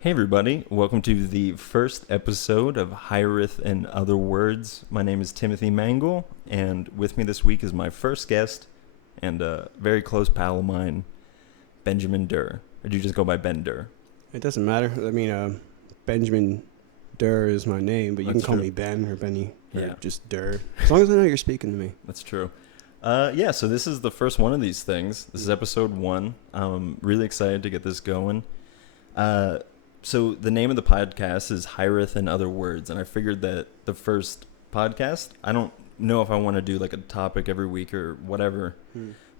Hey everybody, welcome to the first episode of Hiraeth and Other Words. My name is Timothy Mangle, and with me this week is my first guest and a very close pal of mine, Benjamin Derr. Or do you just go by Ben Derr? It doesn't matter. I mean, Benjamin Derr is my name, but you That's can call true. me Ben or Benny or Yeah. just Derr. As long as I know you're speaking to me. That's true. So this is the first one of these things. This is episode 1. I'm really excited to get this going. So the name of the podcast is Hiraeth and Other Words, and I figured that the first podcast, I don't know if I want to do like a topic every week or whatever,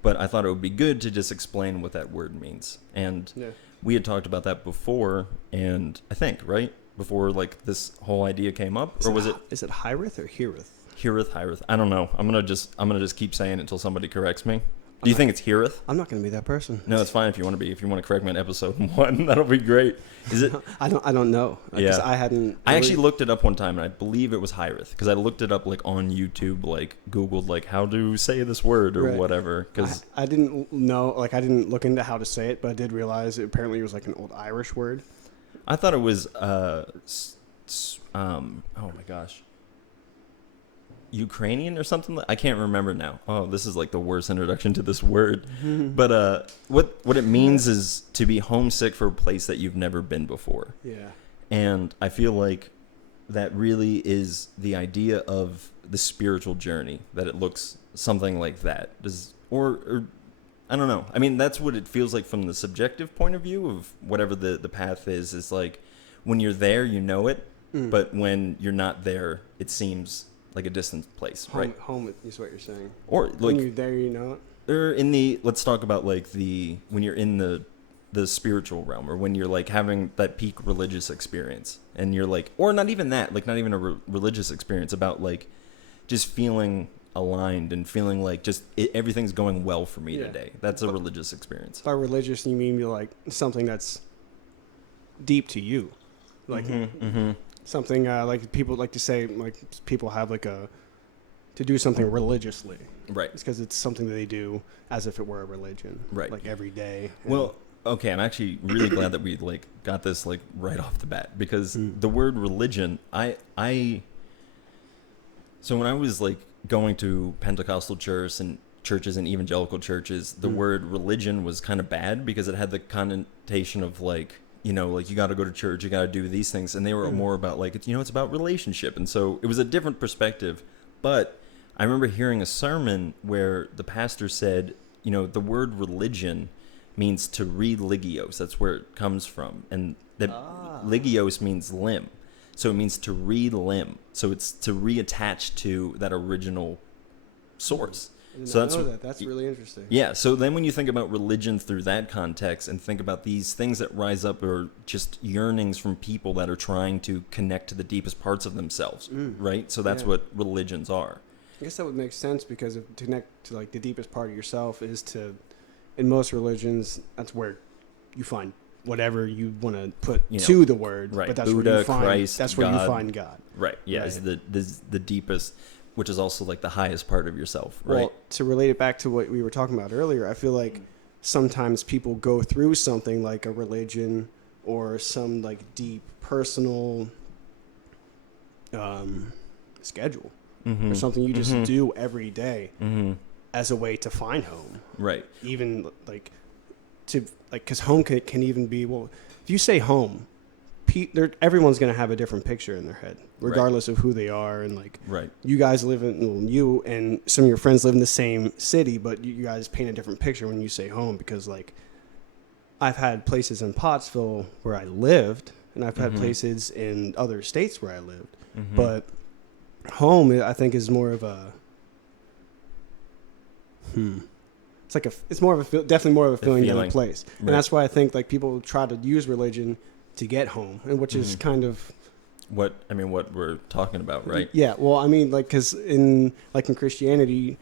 but I thought it would be good to just explain what that word means. And Yeah. we had talked about that before, and I think, right? Before like this whole idea came up, or was it Is it Hiraeth or Hiraeth? Hiraeth? I don't know. I'm gonna just keep saying it until somebody corrects me. Do you think it's Hiraeth? I'm not going to be that person. No, it's fine if you want to be. If you want to correct me on episode 1, that'll be great. Is it? I don't know. 'Cause Yeah. I hadn't. I really- actually looked it up one time, and I believe it was Hiraeth because I looked it up like on YouTube, like Googled like how to say this word or Right. whatever. Because I didn't know. Like I didn't look into how to say it, but I did realize it apparently was like an old Irish word. I thought it was oh my gosh, Ukrainian or something. I can't remember now. Oh, this is like the worst introduction to this word. But what it means is to be homesick for a place that you've never been before. Yeah. And I feel like that really is the idea of the spiritual journey, that it looks something like that. Or I don't know. I mean, that's what it feels like from the subjective point of view of whatever the path is. It's like when you're there, you know it. But when you're not there, it seems like a distant place, right? Home is what you're saying. Or When like, you're there, you know it. or in the, let's talk about like when you're in the spiritual realm, or when you're like having that peak religious experience, and you're like, or not even that, like not even a religious experience, about like just feeling aligned and feeling like just everything's going well for me Yeah. today. That's a religious experience. By religious, you mean like something that's deep to you, like something like people like to say, like people have like to do something religiously. Right. It's because it's something that they do as if it were a religion, Right. Like every day. And Well, okay, I'm actually really glad that we like got this like right off the bat, because the word religion, so when I was like going to Pentecostal churches and evangelical churches, the word religion was kind of bad because it had the connotation of like, you know, like you got to go to church, you got to do these things, and they were more about like, it's about relationship, and so it was a different perspective. But I remember hearing a sermon where the pastor said, the word religion means to religios. That's where it comes from, and that ligios means limb, so it means to re-limb. So it's to reattach to that original source. I did So not know that. That's really interesting. Yeah, so then when you think about religion through that context and think about these things that rise up or just yearnings from people that are trying to connect to the deepest parts of themselves, right? So that's Yeah. what religions are. I guess that would make sense because to connect to like the deepest part of yourself is to, in most religions, that's where you find whatever you want to put to the word. right. But that's Buddha, where you find Christ, that's where God. you find God. Right, yeah, Right. is the deepest, which is also like the highest part of yourself, right? Well, to relate it back to what we were talking about earlier, I feel like sometimes people go through something like a religion or some like deep personal schedule or something you just do every day as a way to find home. Right. Even like because home can even be, well, if you say home, everyone's going to have a different picture in their head, regardless of who they are. And like, Right. you guys live you and some of your friends live in the same city, but you guys paint a different picture when you say home, because like I've had places in Pottsville where I lived, and I've had places in other states where I lived, but home, I think, is more of a, it's more of a, definitely more of a feeling than a place. Right. And that's why I think like people try to use religion to get home, and which is kind of What we're talking about, right? Yeah, well, I mean, like, because in Christianity,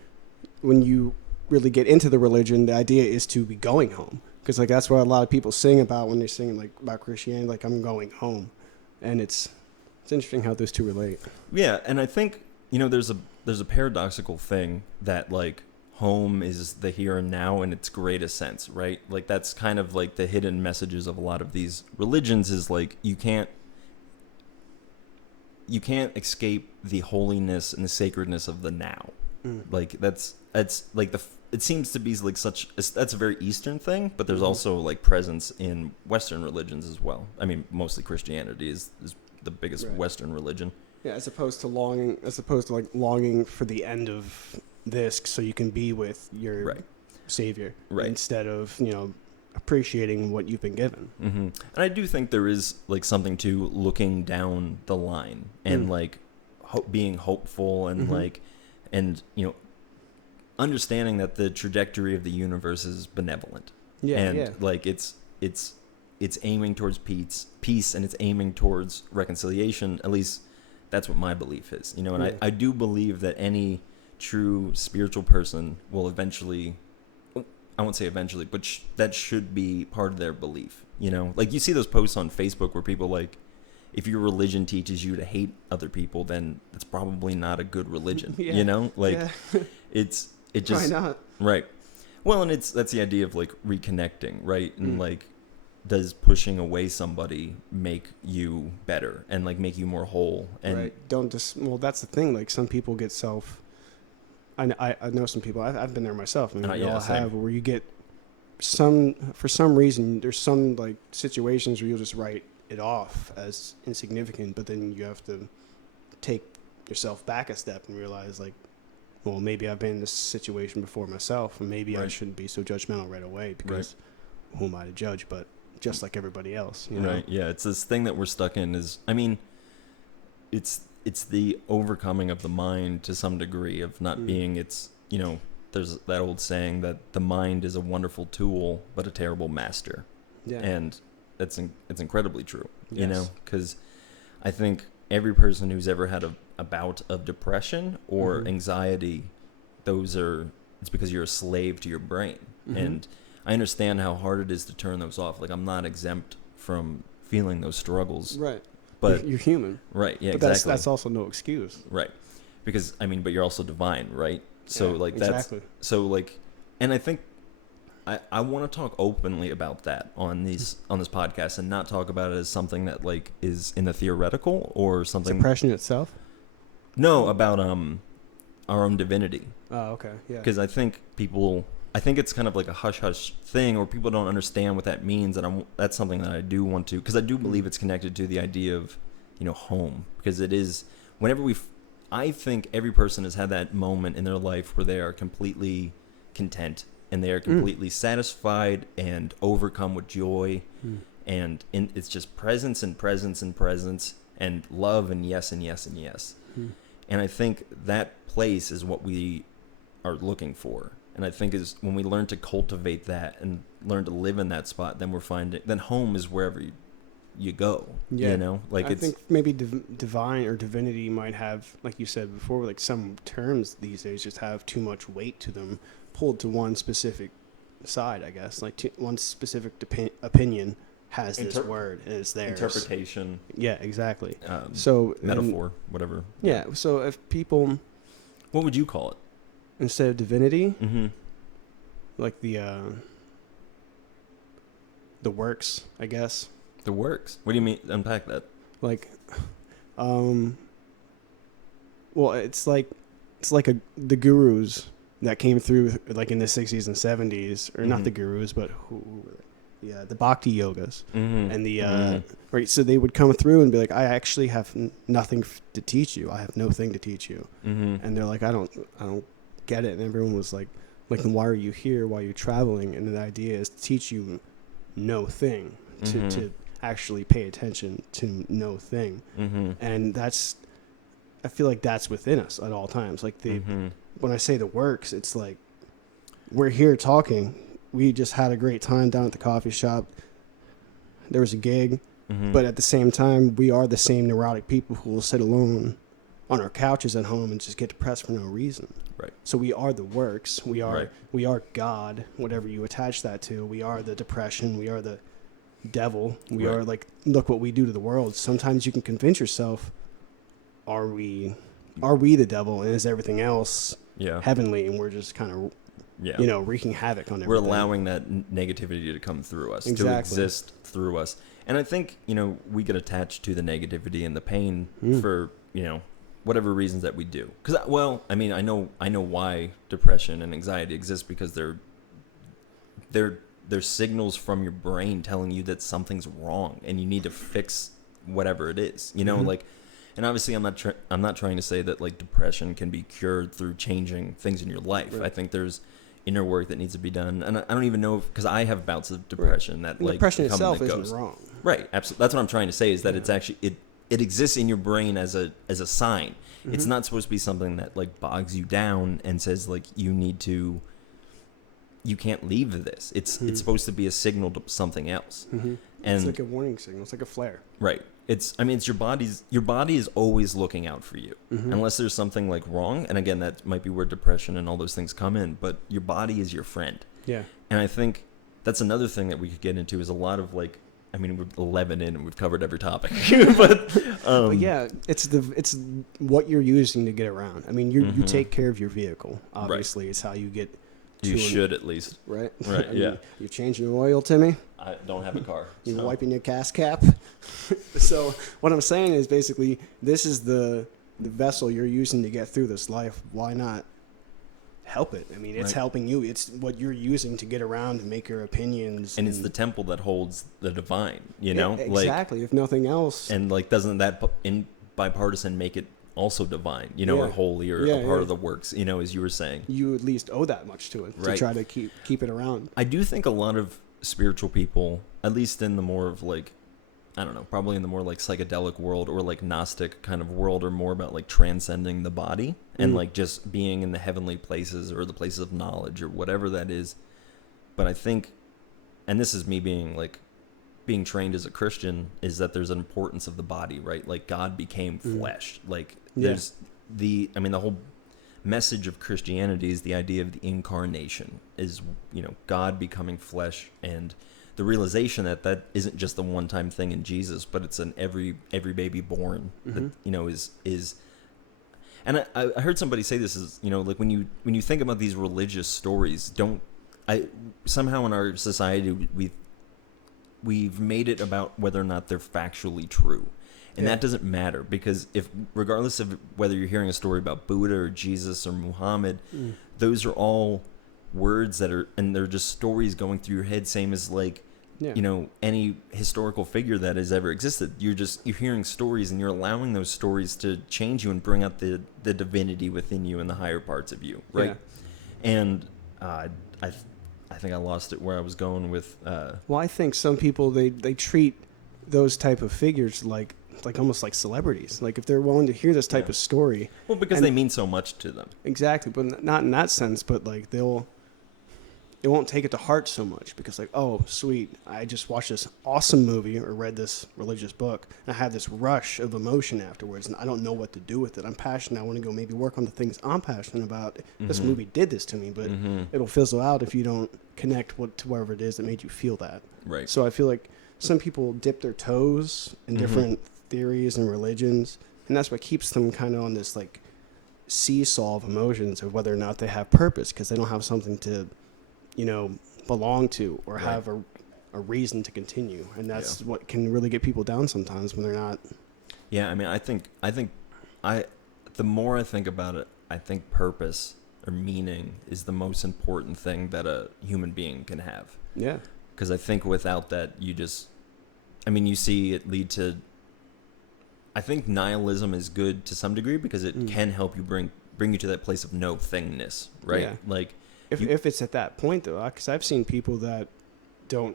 when you really get into the religion, the idea is to be going home, because like that's what a lot of people sing about when they're singing like about Christianity, like I'm going home, and it's interesting how those two relate. Yeah, and I think there's a paradoxical thing that like home is the here and now in its greatest sense, right? Like that's kind of like the hidden messages of a lot of these religions is like you can't escape the holiness and the sacredness of the now. Like that's like it seems to be like that's a very Eastern thing, but there's also like presence in Western religions as well. I mean, mostly Christianity is the biggest Western religion. Yeah, as opposed to like longing for the end of this so you can be with your Savior, instead of, appreciating what you've been given. And I do think there is like something to looking down the line and like being hopeful and like, and understanding that the trajectory of the universe is benevolent. Like it's aiming towards peace, and it's aiming towards reconciliation. At least that's what my belief is, and I do believe that any true spiritual person will eventually, I won't say eventually, but that should be part of their belief. Like you see those posts on Facebook where people like, if your religion teaches you to hate other people, then it's probably not a good religion. It just, why not? Right. Well, and that's the idea of like reconnecting, right? And like, does pushing away somebody make you better and like make you more whole? And well, that's the thing. Like some people get I know some people. I've been there myself. I mean, we all have, where you get for some reason, there's some like situations where you'll just write it off as insignificant, but then you have to take yourself back a step and realize like, well, maybe I've been in this situation before myself, and maybe I shouldn't be so judgmental right away, because who am I to judge? But just like everybody else, Right. Yeah. It's this thing that we're stuck in is, I mean, it's the overcoming of the mind to some degree of not being, there's that old saying that the mind is a wonderful tool, but a terrible master. Yeah. And it's incredibly true, because I think every person who's ever had a bout of depression or anxiety, it's because you're a slave to your brain. And I understand how hard it is to turn those off. Like, I'm not exempt from feeling those struggles. Right. But you're human. Right. Yeah, but exactly. That's also no excuse. Right. Because, but you're also divine, right? So, exactly. And I think I want to talk openly about that on this podcast, and not talk about it as something that like is in the theoretical or something. Depression itself? No, about our own divinity. Oh, okay. Yeah. Because I think it's kind of like a hush-hush thing, or people don't understand what that means, and that's something that I do want to, because I do believe it's connected to the idea of, home, because it is, I think every person has had that moment in their life where they are completely content, and they are completely satisfied and overcome with joy, and it's just presence and presence and presence, and love and yes and yes and yes. And I think that place is what we are looking for. And I think is when we learn to cultivate that and learn to live in that spot, then then home is wherever you go. Yeah. I think maybe divine or divinity might have, like you said before, like some terms these days just have too much weight to them, pulled to one specific side, I guess. Like one specific opinion has this word, and it's theirs. Interpretation. Yeah, exactly. Metaphor, whatever. Yeah. So if people, what would you call it instead of divinity? Like the works, I guess. The works. What do you mean? Unpack that. Like, well, it's like the gurus that came through like in the 60s and 70s, or not the gurus, but the bhakti yogas, and the right. So they would come through and be like, I actually have nothing to teach you. I have no thing to teach you. And they're like, I don't get it. And everyone was like, then why are you here? Why are you traveling? And the idea is to teach you no thing, to actually pay attention to no thing. And I feel like that's within us at all times. Like when I say the works, it's like we're here talking. We just had a great time down at the coffee shop. There was a gig, but at the same time, we are the same neurotic people who will sit alone on our couches at home and just get depressed for no reason. Right. So we are the works. We are God, whatever you attach that to. We are the depression. We are the devil. We are like, look what we do to the world. Sometimes you can convince yourself, are we the devil, and is everything else heavenly, and we're just kind of Yeah. you know, wreaking havoc on everything. We're allowing that negativity to come through us, to exist through us. And I think, you know, we get attached to the negativity and the pain for, you know, whatever reasons that we do. Because, well, I mean, I know why depression and anxiety exist, because they're signals from your brain telling you that something's wrong and you need to fix whatever it is, you know, like, and obviously I'm not trying to say that like depression can be cured through changing things in your life. Right. I think there's inner work that needs to be done, and I don't even know because I have bouts of depression that and like depression itself isn't wrong. Right, absolutely. That's what I'm trying to say, is that it's actually it exists in your brain as a sign. It's not supposed to be something that like bogs you down and says like you can't leave this. It's supposed to be a signal to something else. And it's like a warning signal. It's like a flare. Right. It's your body is always looking out for you, unless there's something like wrong. And again, that might be where depression and all those things come in, but your body is your friend. Yeah. And I think that's another thing that we could get into, is a lot of like, I mean, we're 11 in and we've covered every topic, but yeah, it's what you're using to get around. I mean, you take care of your vehicle. Obviously, it's how you get. You should at least. Right. Right. Yeah. You're changing your oil, Timmy. I don't have a car. You're wiping your gas cap. So what I'm saying is basically, this is the vessel you're using to get through this life. Why not help it? I mean, it's helping you. It's what you're using to get around and make your opinions. And it's the temple that holds the divine, you know? Exactly. Like, if nothing else. And like, doesn't that in bipartisan make it also divine, you know, or holy, or a part of the works, you know, as you were saying? You at least owe that much to it, to try to keep it around. I do think a lot of spiritual people, at least in the more of like, I don't know, probably in the more like psychedelic world or like Gnostic kind of world, are more about like transcending the body and like just being in the heavenly places or the places of knowledge or whatever that is. But I think, and this is me being trained as a Christian, is that there's an importance of the body, right? Like God became flesh. Like there's the whole message of Christianity is the idea of the incarnation, is, you know, God becoming flesh, and the realization that isn't just the one-time thing in Jesus, but it's an every baby born that, you know, is. And I heard somebody say this is, you know, like when you think about these religious stories, somehow in our society we've made it about whether or not they're factually true. And that doesn't matter, because regardless of whether you're hearing a story about Buddha or Jesus or Muhammad, those are all words and they're just stories going through your head, same as like, you know, any historical figure that has ever existed. You're hearing stories, and you're allowing those stories to change you and bring out the divinity within you and the higher parts of you. Right. Yeah. And, I think I lost it where I was going with. Well, I think some people they treat those type of figures like almost like celebrities. Like if they're willing to hear this type of story. Well, because they mean so much to them. Exactly, but not in that sense. But like they won't take it to heart so much, because like, oh sweet, I just watched this awesome movie or read this religious book, and I have this rush of emotion afterwards, and I don't know what to do with it. I'm passionate. I want to go maybe work on the things I'm passionate about. This movie did this to me, but it'll fizzle out if you don't connect to wherever it is that made you feel that. Right. So I feel like some people dip their toes in different theories and religions, and that's what keeps them kind of on this like seesaw of emotions of whether or not they have purpose, because they don't have something to, you know, belong to or have a reason to continue. And that's what can really get people down sometimes when they're not. Yeah, I mean, I think the more I think about it, I think purpose or meaning is the most important thing that a human being can have. Yeah. Because I think without that, you see it lead to, I think nihilism is good to some degree, because it can help you bring you to that place of no thingness, right? Yeah. Like, if it's at that point though, because I've seen people that they're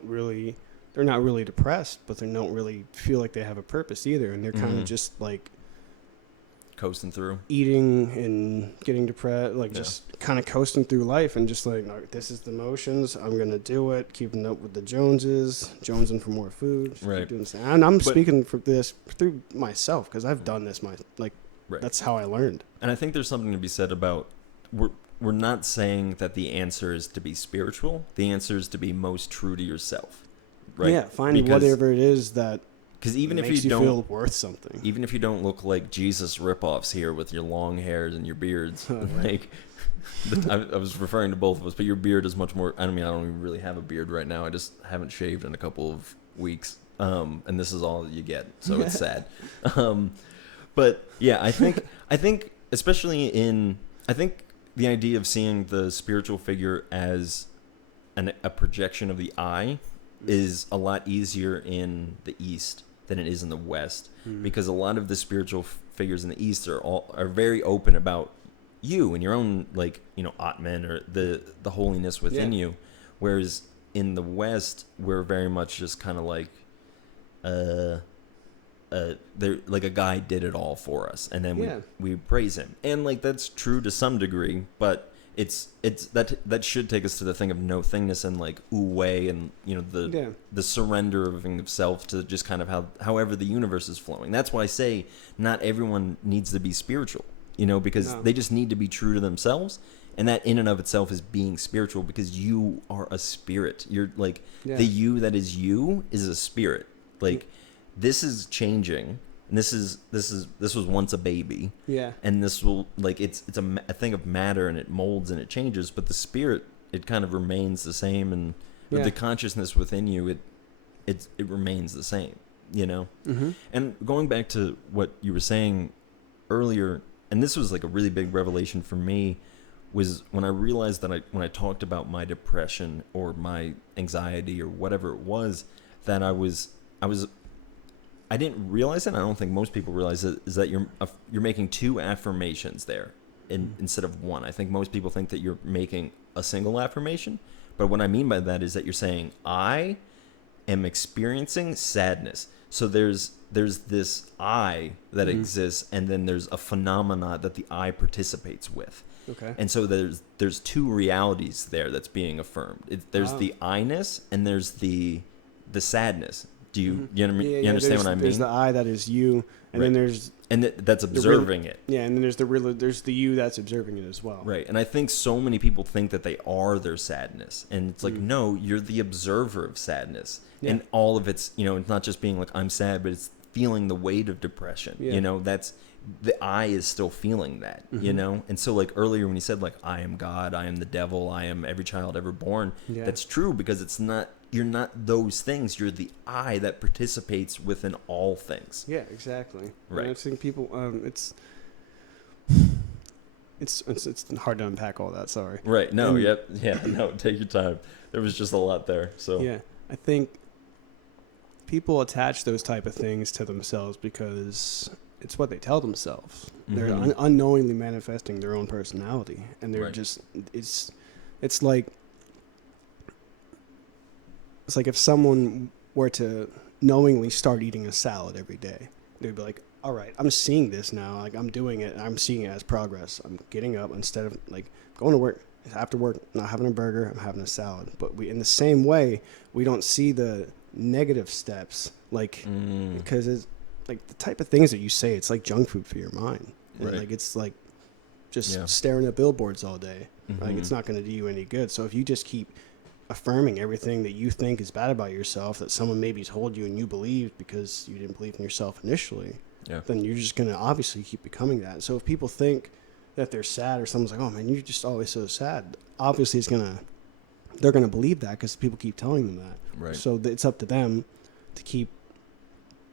not really depressed, but they don't really feel like they have a purpose either, and they're kind of just like coasting through, eating and getting depressed, like just kind of coasting through life, and just like, no, this is the motions, I'm gonna do it, keeping up with the jonesing for more food, right? Doing this. And I'm speaking for this through myself, because I've done this that's how I learned. And I think there's something to be said about we're not saying that the answer is to be spiritual. The answer is to be most true to yourself, right? Yeah, finding whatever it is that Because even if makes you don't feel worth something. even if you don't look like Jesus ripoffs here with your long hairs and your beards, like I was referring to both of us, but your beard is much more. I don't even really have a beard right now. I just haven't shaved in a couple of weeks, and this is all you get, so it's sad. But yeah, I think especially I think the idea of seeing the spiritual figure as a projection of the I is a lot easier in the East than it is in the West, because a lot of the spiritual figures in the East are very open about you and your own, like, Atman, or the holiness within you, whereas in the West we're very much just kind of like they're like a guy did it all for us, and then we praise him, and like that's true to some degree, but it's that should take us to the thing of no thingness and like uwe, and the surrender of self to just kind of however the universe is flowing. That's why I say not everyone needs to be spiritual, because they just need to be true to themselves, and that in and of itself is being spiritual, because you are a spirit. You're like the you that is you is a spirit. Like this is changing. And this was once a baby, and this will, like, it's a thing of matter, and it molds and it changes, but the spirit, it kind of remains the same, and with the consciousness within you, it remains the same, And going back to what you were saying earlier, and this was like a really big revelation for me, was when I realized that when I talked about my depression or my anxiety or whatever it was, that I didn't realize it. I don't think most people realize it. Is that you're making two affirmations there instead of one. I think most people think that you're making a single affirmation, but what I mean by that is that you're saying I am experiencing sadness. So there's this I that exists, and then there's a phenomena that the I participates with. Okay. And so there's two realities there that's being affirmed. There's the I-ness, and there's the sadness. Do you understand what I mean? There's the I that is you, and then there's that's observing it. Yeah, and then there's the you that's observing it as well. Right, and I think so many people think that they are their sadness, and it's like no, you're the observer of sadness, and all of it's it's not just being like I'm sad, but it's feeling the weight of depression. That's the I is still feeling that. And so like earlier when you said like I am God, I am the devil, I am every child ever born. That's true, because it's not. You're not those things. You're the I that participates within all things. Yeah, exactly. Right. And I think people, it's hard to unpack all that. Sorry. Right. No. No. Take your time. There was just a lot there. So yeah, I think people attach those type of things to themselves because it's what they tell themselves. They're unknowingly manifesting their own personality, and they're just it's like. It's like if someone were to knowingly start eating a salad every day, they'd be like, all right, I'm seeing this now. Like I'm doing it, and I'm seeing it as progress. I'm getting up instead of like going to work. After work, not having a burger, I'm having a salad. But in the same way, we don't see the negative steps, like because it's like the type of things that you say. It's like junk food for your mind. And like it's like just staring at billboards all day. Like it's not going to do you any good. So if you just keep affirming everything that you think is bad about yourself that someone maybe told you and you believed because you didn't believe in yourself initially, then you're just going to obviously keep becoming that. So if people think that they're sad, or someone's like, oh man, you're just always so sad, obviously they're going to believe that because people keep telling them that. Right. So it's up to them to keep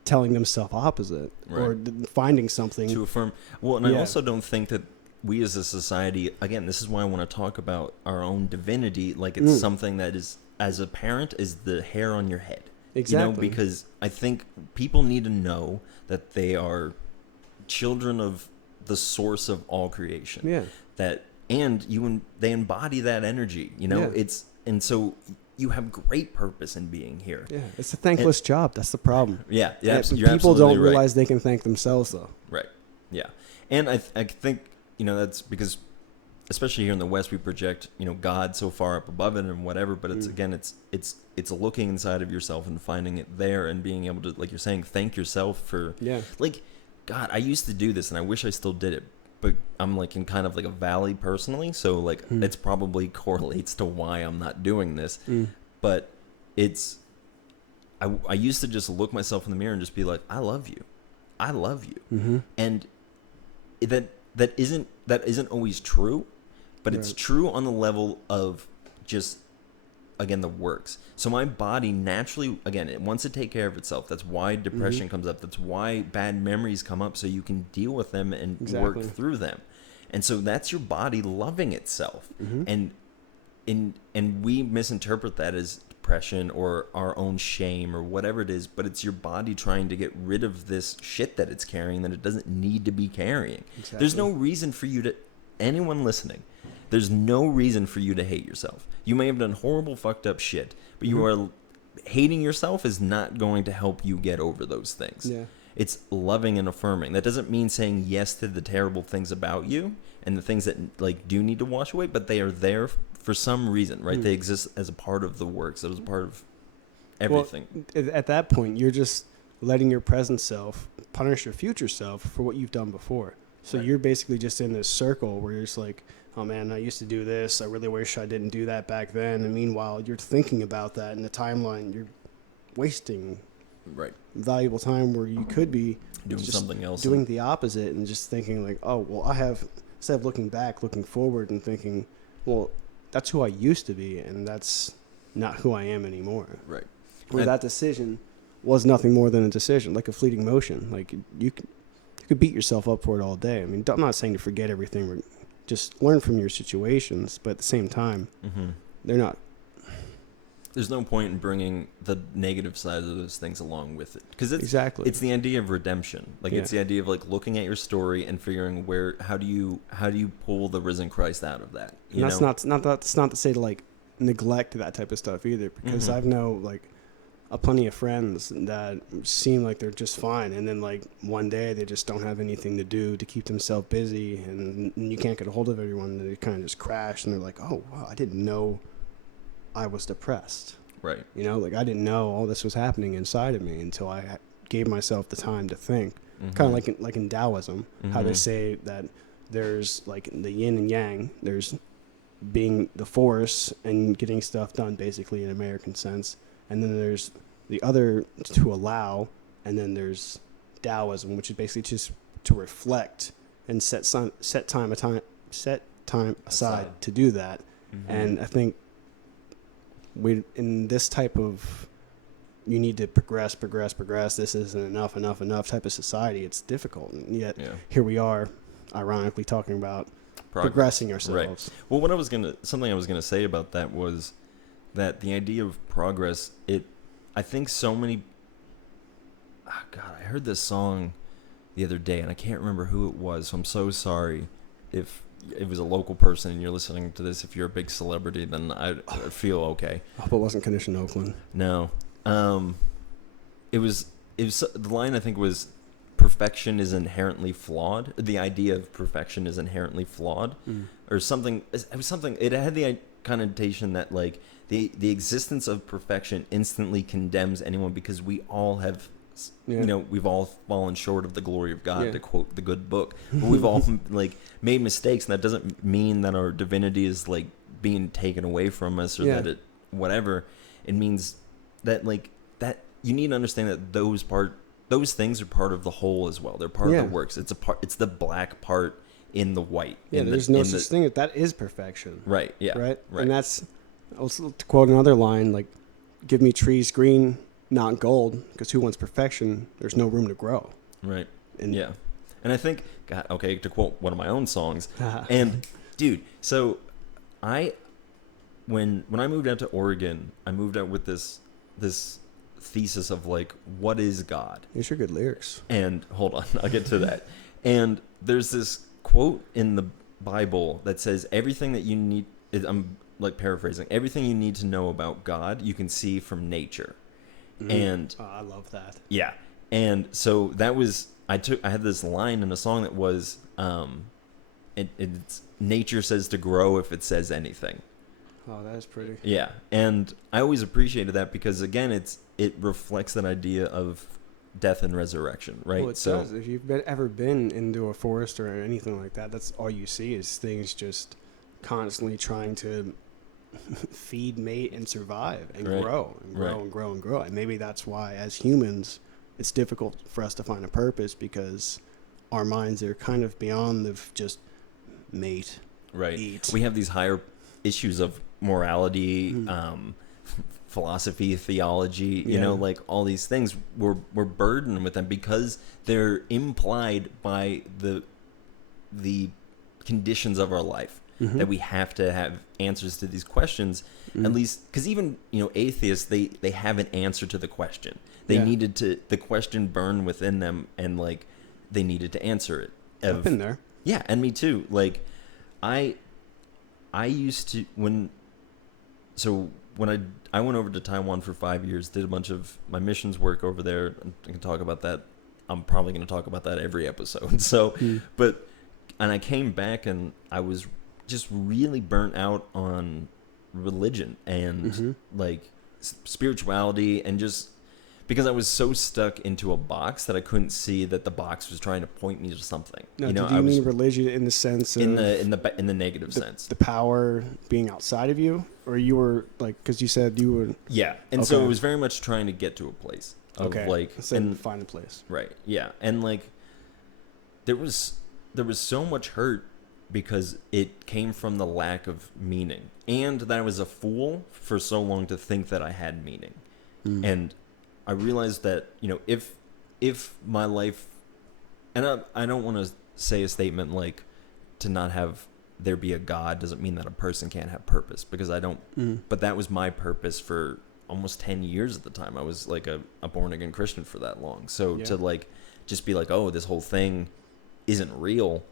telling themselves opposite or finding something to affirm. Well, and I also don't think that we as a society, again, this is why I want to talk about our own divinity, like it's something that is, as a parent, is the hair on your head. Exactly. Because I think people need to know that they are children of the source of all creation. Yeah. They embody that energy, and so you have great purpose in being here. Yeah, it's a thankless job. That's the problem. Yeah, people don't realize they can thank themselves though. Right. Yeah, and I think that's because, especially here in the West, we project God so far up above it and whatever. But it's again, it's looking inside of yourself and finding it there and being able to, like you're saying, thank yourself for like God. I used to do this and I wish I still did it, but I'm like in kind of like a valley personally, so like it's probably correlates to why I'm not doing this. But I used to just look myself in the mirror and just be like, I love you. I love you. Mm-hmm. And that isn't always true, but it's true on the level of just, again, the works. So my body naturally, again, it wants to take care of itself. That's why depression comes up. That's why bad memories come up, so you can deal with them and work through them. And so that's your body loving itself. And we misinterpret that as depression or our own shame or whatever it is, but it's your body trying to get rid of this shit that it's carrying that it doesn't need to be carrying. Exactly. There's no reason for you to, anyone listening, there's no reason for you to hate yourself. You may have done horrible, fucked up shit, but you are hating yourself is not going to help you get over those things. Yeah. It's loving and affirming. That doesn't mean saying yes to the terrible things about you and the things that like do need to wash away, but they are there for some reason, right? They exist as a part of the works, as a part of everything. Well, at that point, you're just letting your present self punish your future self for what you've done before. So you're basically just in this circle where you're just like, oh man, I used to do this. I really wish I didn't do that back then. And meanwhile, you're thinking about that in the timeline. You're wasting valuable time where you could be doing something else, doing the opposite, and just thinking like, oh, well, I have, instead of looking back, looking forward and thinking, well, that's who I used to be, and that's not who I am anymore. Right. Where that decision was nothing more than a decision, like a fleeting motion. Like you could beat yourself up for it all day. I mean, I'm not saying to forget everything. Just learn from your situations, but at the same time, they're not. There's no point in bringing the negative side of those things along with it, because it's the idea of redemption. Like it's the idea of like looking at your story and figuring how do you pull the risen Christ out of that. That's not to say to like neglect that type of stuff either, because I've know like plenty of friends that seem like they're just fine, and then like one day they just don't have anything to do to keep themselves busy, and you can't get a hold of everyone, and they kind of just crash, and they're like, oh wow, I didn't know I was depressed. Right. You know, like I didn't know all this was happening inside of me until I gave myself the time to think. Kind of like in Taoism, how they say that there's like the yin and yang. There's being the force and getting stuff done, basically in American sense, and then there's the other to allow, and then there's Taoism, which is basically just to reflect and set time aside to do that. And I think we in this type of you need to progress. This isn't enough type of society. It's difficult, and yet here we are, ironically talking about progressing ourselves. Right. Well, something I was gonna say about that was that the idea of progress. I think so many. Oh God, I heard this song the other day, and I can't remember who it was. So I'm so sorry if it was a local person and you're listening to this. If you're a big celebrity, then I feel okay. I hope it wasn't Condition Oakland. No. It was the line I think was perfection is inherently flawed. The idea of perfection is inherently flawed, or something. It was something. It had the connotation that like the existence of perfection instantly condemns anyone, because we all have. We've all fallen short of the glory of God, to quote the good book. But we've all like made mistakes, and that doesn't mean that our divinity is like being taken away from us, or that it whatever. It means that like that you need to understand that those things are part of the whole as well. They're part of the works. It's the black part in the white. Yeah, there's no such thing that is perfection. Right. Yeah. Right. And that's also, to quote another line, like, "Give me trees green, not gold, because who wants perfection? There's no room to grow." Right. And I think, God, okay, to quote one of my own songs, and dude, so when I moved out to Oregon, I moved out with this thesis of like, what is God? These are good lyrics. And hold on, I'll get to that. And there's this quote in the Bible that says everything that you need, I'm like paraphrasing, everything you need to know about God, you can see from nature. And I love that. Yeah. And so that was, I had this line in a song that was, it's nature says to grow if it says anything. Oh, that is pretty. Yeah. And I always appreciated that, because again, it reflects that idea of death and resurrection, right? Well, it does. If you've ever been into a forest or anything like that, that's all you see is things just constantly trying to feed, mate, and survive and Right. grow and grow Right. and grow and grow. And maybe that's why, as humans, it's difficult for us to find a purpose, because our minds are kind of beyond the just mate, Right. eat. We have these higher issues of morality, Mm. philosophy, theology, you Yeah. know, like all these things. We're burdened with them because they're implied by the conditions of our life, Mhm. that we have to have answers to these questions, at least, because even, you know, atheists, they have an answer to the question. They Yeah. needed to, the question burned within them, and like they needed to answer it. I've been there. Yeah, and me too. Like, I used to, when I went over to Taiwan for 5 years, did a bunch of my missions work over there. I can talk about that. I'm probably going to talk about that every episode. So, and I came back and I was just really burnt out on religion and like spirituality, and just because I was so stuck into a box that I couldn't see that the box was trying to point me to something. Now, you know, did you I was mean religion in the sense of in the negative sense. the power being outside of you, or you were like, because you said you were Yeah, and so Okay. it was very much trying to get to a place of like, so and find a place. right, yeah, and like there was so much hurt because it came from the lack of meaning, and that I was a fool for so long to think that I had meaning, and I realized that, you know, if my life, and I don't want to say a statement like to not have there be a God doesn't mean that a person can't have purpose, because I don't, but that was my purpose for almost 10 years at the time. I was like a born again Christian for that long. So Yeah. to like just be like, oh, this whole thing isn't real.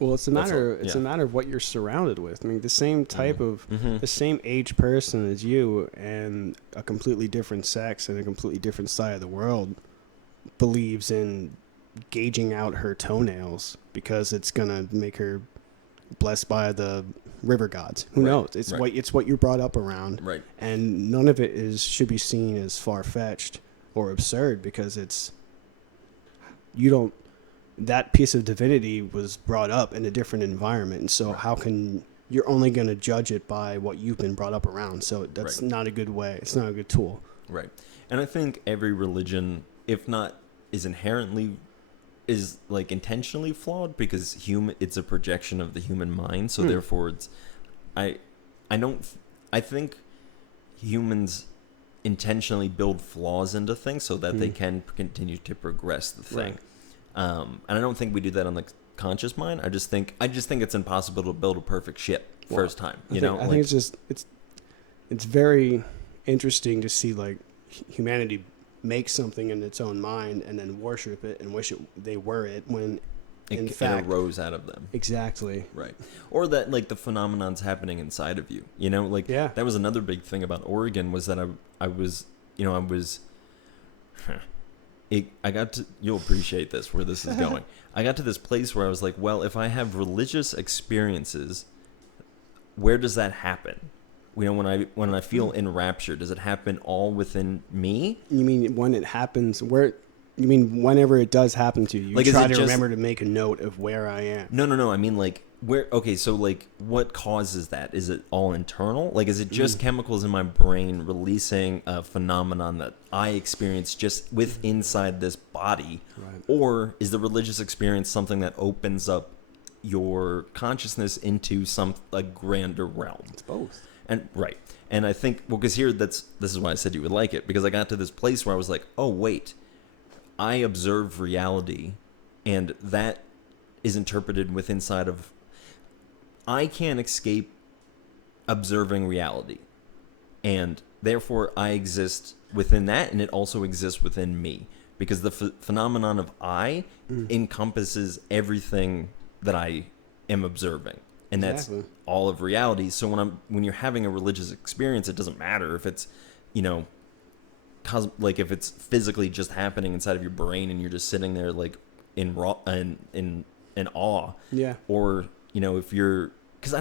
Well, it's a That's matter. all- It's yeah. a matter of what you're surrounded with. I mean, the same type of, Mhm. the same age person as you, and a completely different sex and a completely different side of the world, believes in gauging out her toenails because it's gonna make her blessed by the river gods. Who Right, knows? It's right. what you're brought up around, Right. and none of it should be seen as far fetched or absurd, because it's, you don't, that piece of divinity was brought up in a different environment, and so how can, you're only going to judge it by what you've been brought up around, so that's Right. not a good way. It's not a good tool. Right. And I think every religion, if not is inherently, is like intentionally flawed, because it's a projection of the human mind. So therefore it's, I think humans intentionally build flaws into things so that they can continue to progress the thing. Right. And I don't think we do that on the conscious mind. I just think it's impossible to build a perfect ship first time. I think it's just, it's very interesting to see like humanity make something in its own mind and then worship it and wish they were it, when in it fact arose out of them. exactly. Right. Or that like the phenomenon's happening inside of you, you know, like Yeah. that was another big thing about Oregon, was that I got to, you'll appreciate this, where this is going. I got to this place where I was like, well, if I have religious experiences, where does that happen? You know, when I feel enraptured, does it happen all within me? You mean when it happens, where, you mean whenever it does happen to you, Like, you is try it to just- remember to make a note of where I am. No. I mean, like, where? Okay, so like, what causes that? Is it all internal? Like, is it just chemicals in my brain releasing a phenomenon that I experience just with inside this body, Right. or is the religious experience something that opens up your consciousness into a grander realm? It's both. And right. And I think, well, because here, this is why I said you would like it, because I got to this place where I was like, oh, wait, I observe reality, and that is interpreted with inside of, I can't escape observing reality, and therefore I exist within that, and it also exists within me, because the phenomenon of I encompasses everything that I am observing. And that's Exactly. all of reality. So when you're having a religious experience, it doesn't matter if it's, you know, like if it's physically just happening inside of your brain and you're just sitting there like in awe. Yeah. Or, you know, if you're, because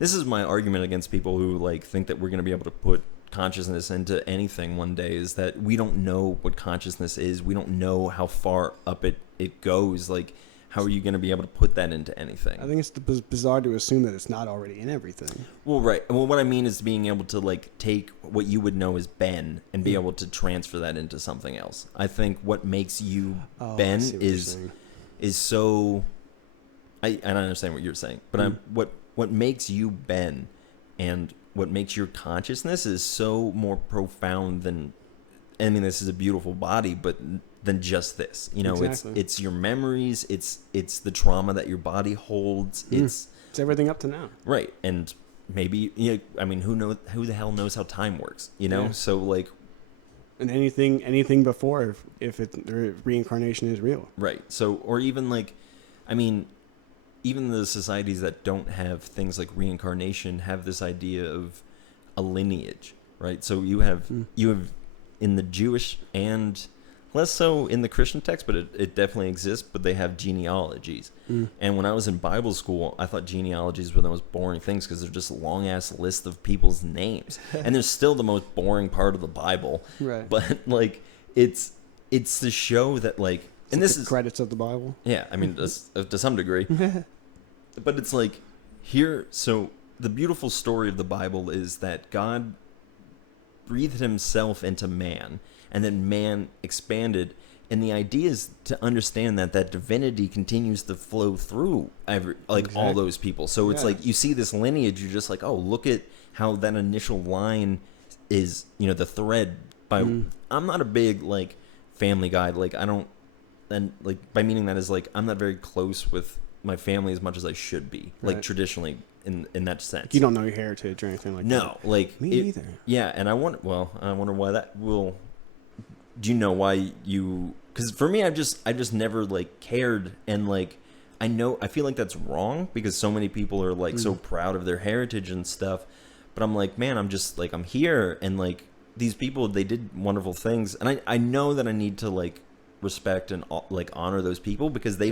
this is my argument against people who like think that we're going to be able to put consciousness into anything one day, is that we don't know what consciousness is. We don't know how far up it goes. Like, how are you going to be able to put that into anything? I think it's bizarre to assume that it's not already in everything. Well, right. Well, what I mean is being able to like take what you would know as Ben and be able to transfer that into something else. I think what makes you Ben is so. I understand what you're saying, but what makes you Ben and what makes your consciousness is so more profound than. I mean, this is a beautiful body, but than just this, you know, exactly. it's your memories, it's the trauma that your body holds, it's everything up to now, right? And maybe, you know, I mean, who the hell knows how time works, you know? So like, and anything before, if reincarnation is real, right? So, or even like, I mean, even the societies that don't have things like reincarnation have this idea of a lineage, right? So you have in the Jewish and less so in the Christian text, but it definitely exists, but they have genealogies. And when I was in Bible school, I thought genealogies were the most boring things because they're just a long-ass list of people's names. And they're still the most boring part of the Bible. Right. But, like, it's to show that, like... And this is credits of the Bible. Yeah, I mean, to some degree. But it's like, here... So, the beautiful story of the Bible is that God breathed himself into man, and then man expanded, and the idea is to understand that divinity continues to flow through all those people. So it's like you see this lineage, you're just like, oh, look at how that initial line is, you know, the thread. I'm not a big like family guy, like I don't, and like by meaning that is like I'm not very close with my family as much as I should be, like traditionally. In that sense, you don't know your heritage or anything like that. No, like me neither. Yeah, and I wonder why that will. Do you know why you? Because for me, I just never like cared, and like I feel like that's wrong because so many people are like so proud of their heritage and stuff, but I'm like, man, I'm just like I'm here, and like these people, they did wonderful things, and I know that I need to like respect and like honor those people because they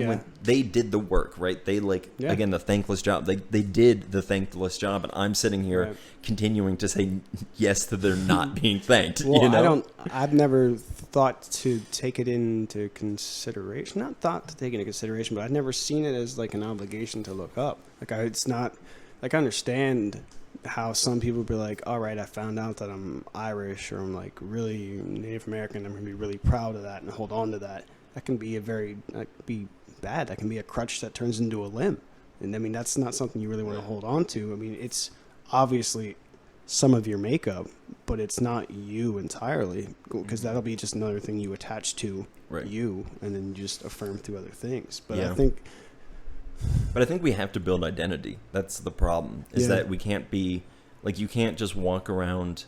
did the work, right? They again, the thankless job, they did the thankless job, and I'm sitting here continuing to say yes to their not being thanked. Well, you know? I've never thought to take it into consideration, not thought to take it into consideration, but I've never seen it as like an obligation to look up. Like it's not like I understand how some people be like, all right, I found out that I'm Irish or I'm like really Native American. I'm going to be really proud of that and hold on to that. That can be be bad. That can be a crutch that turns into a limb. And I mean, that's not something you really want to hold on to. I mean, it's obviously some of your makeup, but it's not you entirely because that'll be just another thing you attach to you and then you just affirm through other things. But I think we have to build identity. That's the problem. Is that we can't be like you can't just walk around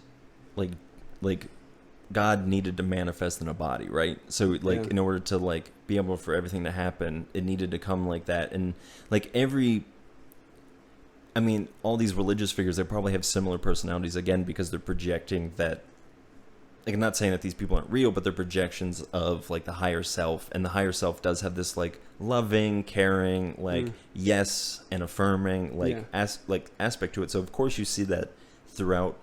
like God needed to manifest in a body, right? So like in order to like be able for everything to happen, it needed to come like that. And like all these religious figures, they probably have similar personalities again because they're projecting that. Like, I'm not saying that these people aren't real, but they're projections of like the higher self, and the higher self does have this like loving, caring, like yes and affirming aspect to it. So of course you see that throughout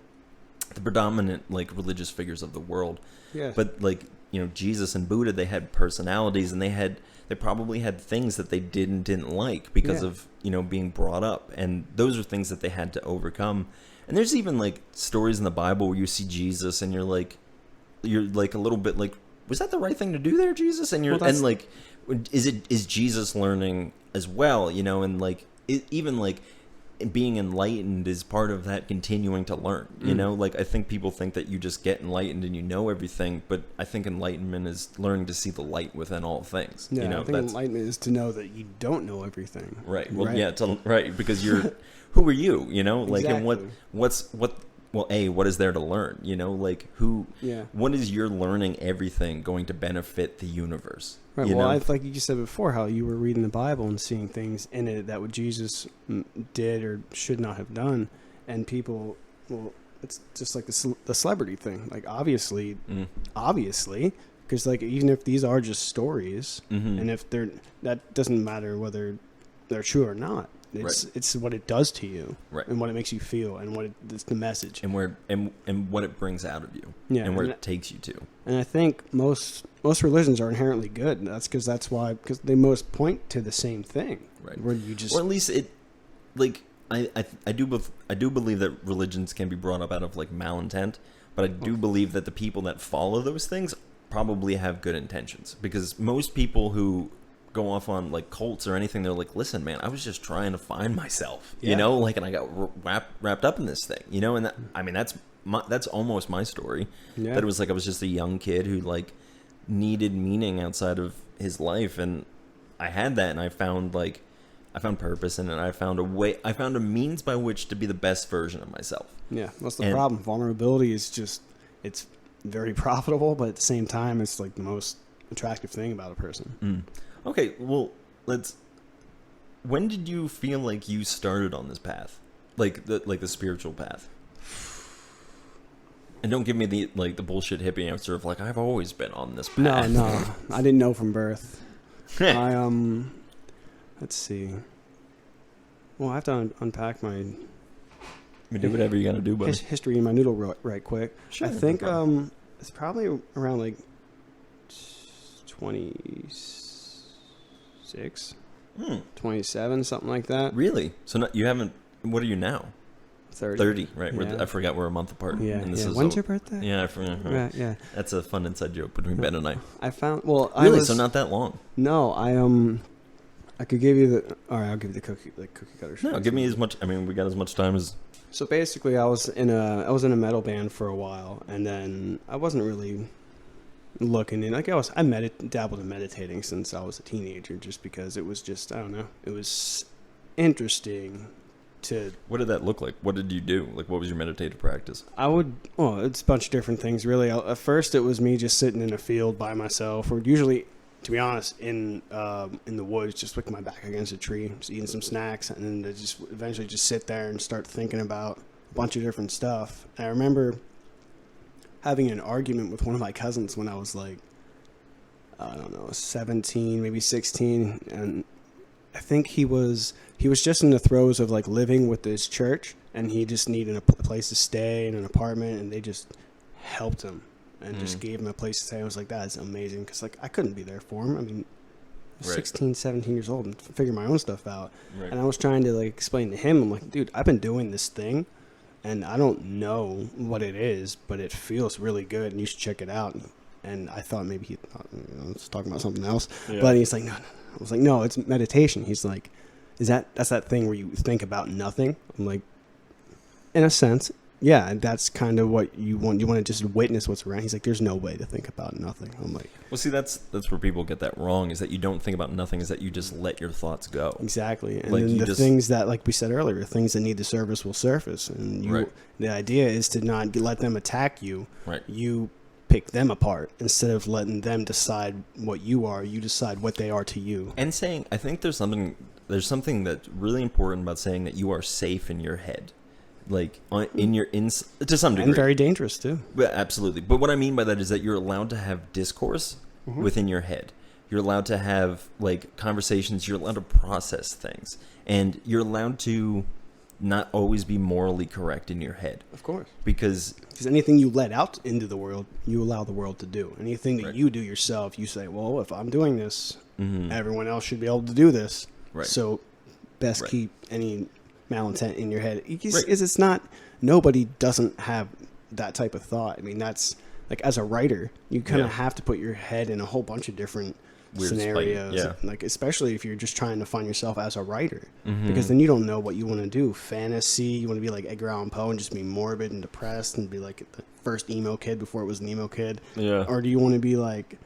the predominant like religious figures of the world. Yeah. But like, you know, Jesus and Buddha, they had personalities, and they probably had things that they didn't like because of, you know, being brought up, and those are things that they had to overcome. And there's even like stories in the Bible where you see Jesus and you're like a little bit like, was that the right thing to do there, Jesus? And and like, is Jesus learning as well, you know? And like, even like being enlightened is part of that continuing to learn, you know? Like, I think people think that you just get enlightened and you know everything, but I think enlightenment is learning to see the light within all things. Yeah, you know, I think enlightenment is to know that you don't know everything. Right. Well, because you're, who are you, you know? Like, exactly. And what is there to learn? You know, like what is your learning everything going to benefit the universe? Right. Well, like you said before, how you were reading the Bible and seeing things in it that what Jesus did or should not have done, and people, it's just like the celebrity thing. Like obviously, because like even if these are just stories, and if that doesn't matter whether they're true or not. It's what it does to you, Right. and what it makes you feel, and it's the message, and where and what it brings out of you, Yeah, and where and it takes you to. And I think most religions are inherently good. And that's because they most point to the same thing, Right. Where you just or at least it, like I do believe that religions can be brought up out of like malintent, but I do believe that the people that follow those things probably have good intentions, because most people who go off on like cults or anything, they're like, listen, man, I was just trying to find myself, you know, like, and I got wrapped up in this thing, you know, and that, I mean, that's almost my story. That it was like I was just a young kid who like needed meaning outside of his life, and I had that, and I found purpose in it. I found a means by which to be the best version of myself. Yeah, that's the problem. Vulnerability is it's very profitable, but at the same time, it's like the most attractive thing about a person. Okay, well, when did you feel like you started on this path? Like the spiritual path? And don't give me the bullshit hippie answer of like, I've always been on this path. No, I didn't know from birth. Let's see. Well, I have to unpack my Do whatever you gotta do, buddy. history in my noodle right quick. Sure, I think no problem. it's probably around like 26, 27, something like that. Really? So you haven't? What are you now? 30. Right? Yeah. I forgot we're a month apart. Yeah. And this is When's your birthday? Yeah, I forgot. Yeah. That's a fun inside joke between Ben and I. I found. Well, Really? So not that long? No, I could give you the. All right, I'll give you the cookie cutter. No, give me as much. I mean, we got as much time as. So basically, I was in a metal band for a while, and then I wasn't really looking in. Like I dabbled in meditating since I was a teenager, just because it was just, I don't know, it was interesting to. What did that look like? What did you do? Like, what was your meditative practice? It's a bunch of different things, really. At first, it was me just sitting in a field by myself, or usually, to be honest, in the woods, just with my back against a tree, just eating some snacks, and then to just eventually just sit there and start thinking about a bunch of different stuff. And I remember having an argument with one of my cousins when I was like, I don't know, 17, maybe 16, and I think he was just in the throes of like living with this church, and he just needed a place to stay in an apartment, and they just helped him. And just gave him a place to stay. I was like, that's amazing. Because, like, I couldn't be there for him. I mean, I was 16, 17 years old and figuring my own stuff out. Right. And I was trying to, like, explain to him. I'm like, dude, I've been doing this thing. And I don't know what it is, but it feels really good. And you should check it out. And I thought maybe he thought, I was talking about something else. Yeah. But he's like, no. I was like, no, it's meditation. He's like, that's that thing where you think about nothing? I'm like, in a sense. Yeah, and that's kind of what you want. You want to just witness what's around. He's like, there's no way to think about nothing. I'm like, well, see, that's where people get that wrong, is that you don't think about nothing, is that you just let your thoughts go. Exactly. And like then things that, like we said earlier, things that need the service will surface. And the idea is to not let them attack you. Right. You pick them apart instead of letting them decide what you are. You decide what they are to you. And saying, I think there's something that's really important about saying that you are safe in your head. Like to some degree, and very dangerous too. But absolutely. But what I mean by that is that you're allowed to have discourse within your head. You're allowed to have like conversations. You're allowed to process things, and you're allowed to not always be morally correct in your head. Of course, because anything you let out into the world, you allow the world to do. Anything that you do yourself, you say, well, if I'm doing this, everyone else should be able to do this. Right. So, best keep any malintent in your head. It's not, nobody doesn't have that type of thought. I mean, that's like, as a writer, you kind of have to put your head in a whole bunch of different weird scenarios. Yeah. Like, especially if you're just trying to find yourself as a writer, because then you don't know what you want to do. Fantasy, you want to be like Edgar Allan Poe and just be morbid and depressed and be like the first emo kid before it was an emo kid. Yeah. Or do you want to be like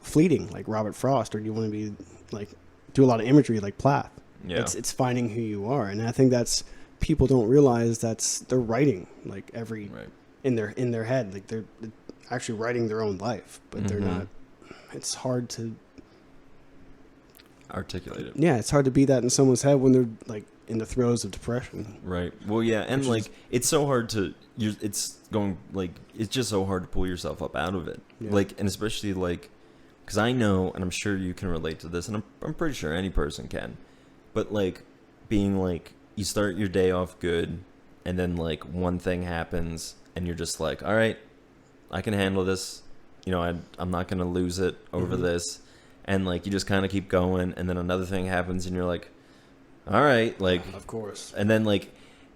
fleeting, like Robert Frost, or do you want to be like do a lot of imagery like Plath? Yeah. It's finding who you are, and I think that's, people don't realize they're writing like in their head, like they're actually writing their own life, but they're not. It's hard to articulate it. Yeah, it's hard to be that in someone's head when they're like in the throes of depression. Right. Well, yeah, and like it's so hard to. It's just so hard to pull yourself up out of it. Yeah. Like, and especially like, because I know, and I'm sure you can relate to this, and I'm pretty sure any person can. But like, being like, you start your day off good, and then like one thing happens, and you're just like, all right, I can handle this. You know, I'm not gonna lose it over this, and like you just kind of keep going, and then another thing happens, and you're like, all right, like, of course. and then like,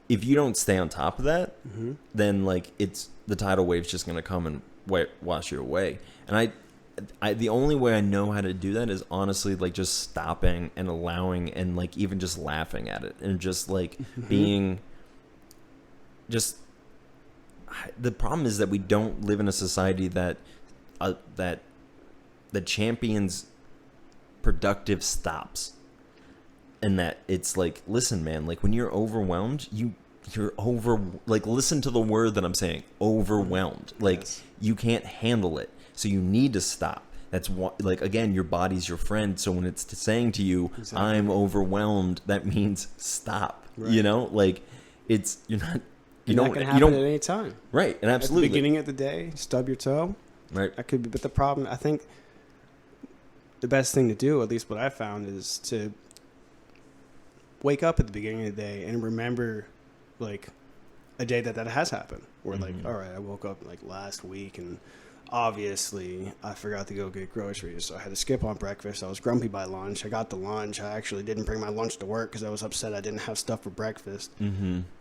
if you don't stay on top of that, then like it's the tidal wave's just gonna come and wash you away. And I the only way I know how to do that is honestly like just stopping and allowing, and like even just laughing at it, and just like being just. The problem is that we don't live in a society that champions productive stops, and that it's like, listen, man, like when you're overwhelmed, you're over, like, listen to the word that I'm saying, overwhelmed. Like, you can't handle it, so you need to stop. That's what, like, again, your body's your friend. So when it's saying to you, I'm overwhelmed, that means stop. Right. You know, like, it's, you're not. That can happen at any time. Right, and absolutely. At the beginning of the day, stub your toe. Right. That could be, but the problem, I think, the best thing to do, at least what I found, is to wake up at the beginning of the day and remember, like, a day that has happened. Where, like, all right, I woke up, like, last week, and obviously I forgot to go get groceries, so I had to skip on breakfast. I was grumpy by lunch. I got the lunch. I actually didn't bring my lunch to work because I was upset I didn't have stuff for breakfast.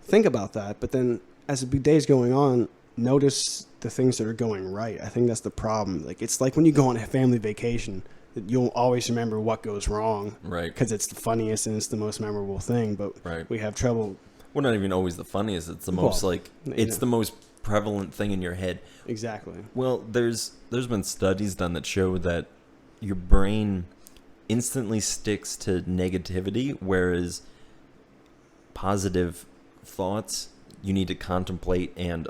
Think about that, but then as the day's going on, notice the things that are going right. I think that's the problem. Like, it's like when you go on a family vacation, you'll always remember what goes wrong, right? Because it's the funniest and it's the most memorable thing. But we have trouble. Well, not even always the funniest. It's the most the most prevalent thing in your head. Exactly. Well, there's been studies done that show that your brain instantly sticks to negativity, whereas positive thoughts you need to contemplate and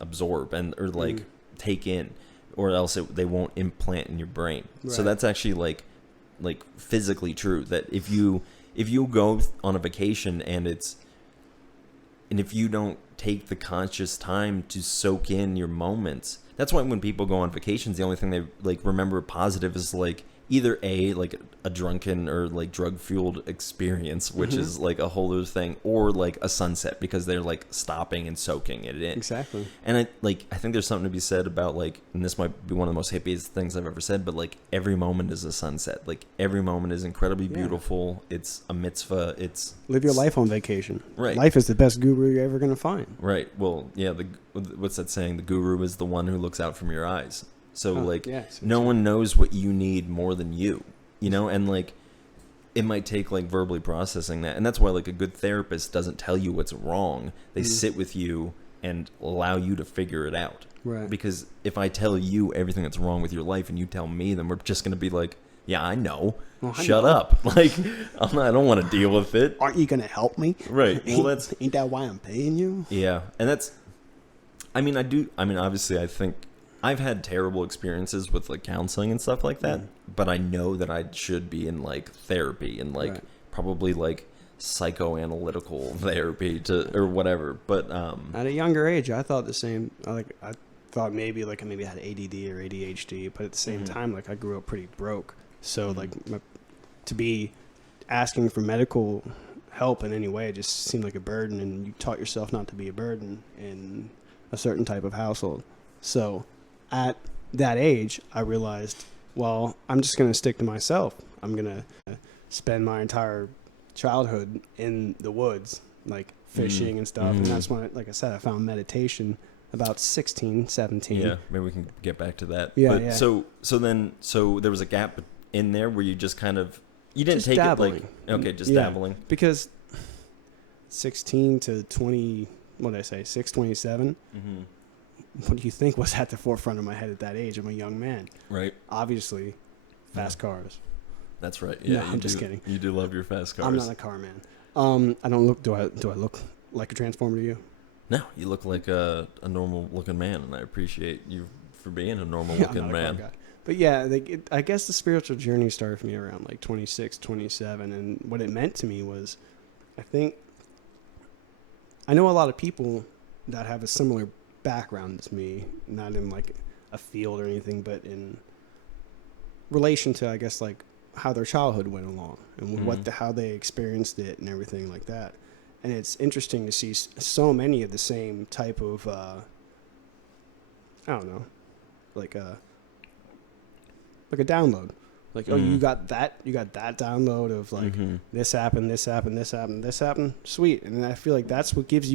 absorb and or like take in, or else they won't implant in your brain. Right. So that's actually like physically true, that if you go on a vacation and if you don't take the conscious time to soak in your moments, that's why when people go on vacations, the only thing they like remember positive is like either like a drunken or like drug fueled experience, which is like a whole other thing, or like a sunset, because they're like stopping and soaking it in. Exactly. And I think there's something to be said about, like, and this might be one of the most hippiest things I've ever said, but like every moment is a sunset. Like every moment is incredibly beautiful. It's a mitzvah. Live your life on vacation. Right. Life is the best guru you're ever going to find. Right. Well, yeah. What's that saying? The guru is the one who looks out from your eyes. So no one knows what you need more than you know, and like it might take like verbally processing that. And that's why like a good therapist doesn't tell you what's wrong. They sit with you and allow you to figure it out. Right. Because if I tell you everything that's wrong with your life and you tell me, then we're just going to be like, yeah, I know. Well, Shut up. Like, I don't want to deal with it. Aren't you going to help me? Right. Well, ain't that why I'm paying you? Yeah. And obviously I think I've had terrible experiences with like counseling and stuff like that, but I know that I should be in like therapy and like probably like psychoanalytical therapy or whatever. But at a younger age, I thought the same. I thought maybe I had ADD or ADHD, but at the same time, like I grew up pretty broke, so like to be asking for medical help in any way just seemed like a burden, and you taught yourself not to be a burden in a certain type of household. So at that age, I realized, well, I'm just going to stick to myself. I'm going to spend my entire childhood in the woods, like fishing and stuff. And that's when, like I said, I found meditation about 16, 17. Yeah, maybe we can get back to that. Yeah, but yeah. So there was a gap in there where you just kind of, you didn't just take dabbling. it like, okay, just dabbling. Because 16 to 20, what did I say, 627? What do you think was at the forefront of my head at that age? I'm a young man. Right. Obviously, fast cars. That's right. Yeah, no, I'm just kidding. You do love your fast cars. I'm not a car man. I don't look. Do I look like a transformer to you? No, you look like a normal looking man, and I appreciate you for being a normal looking man. A car guy. But yeah, I guess the spiritual journey started for me around like 26, 27, and what it meant to me was, I know a lot of people that have a similar background as me, not in like a field or anything, but in relation to, I guess, like how their childhood went along and how they experienced it and everything like that. And it's interesting to see so many of the same type of, I don't know, like a download. Like, oh, you got that download of like this happened, sweet. And I feel like that's what gives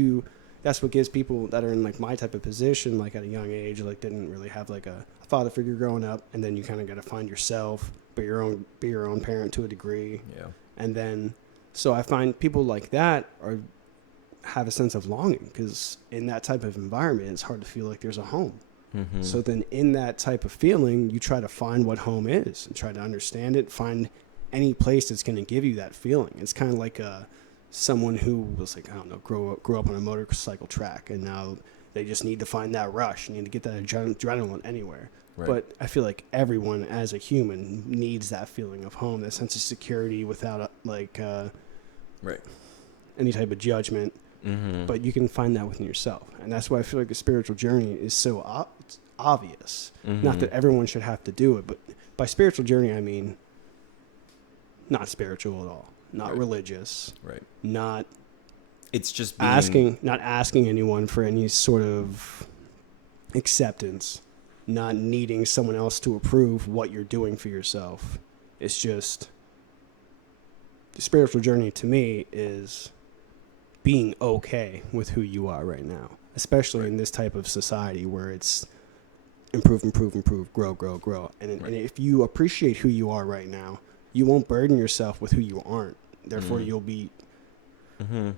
people that are in like my type of position, like at a young age, like didn't really have like a father figure growing up, and then you kind of got to find yourself, be your own parent to a degree. Yeah. And then, so I find people like that have a sense of longing, because in that type of environment, it's hard to feel like there's a home. So then in that type of feeling, you try to find what home is and try to understand it, find any place that's going to give you that feeling. It's kind of like someone who was like, I don't know, grew up on a motorcycle track, and now they just need to find that rush, need to get that adrenaline anywhere. Right. But I feel like everyone as a human needs that feeling of home, that sense of security without any type of judgment. But you can find that within yourself. And that's why I feel like the spiritual journey is so obvious. Not that everyone should have to do it, but by spiritual journey, I mean not spiritual at all, not religious, not it's just not asking anyone for any sort of acceptance, not needing someone else to approve what you're doing for yourself. It's just the spiritual journey to me is being okay with who you are right now, especially in this type of society where it's improve, grow. And if you appreciate who you are right now, you won't burden yourself with who you aren't. Therefore, you'll be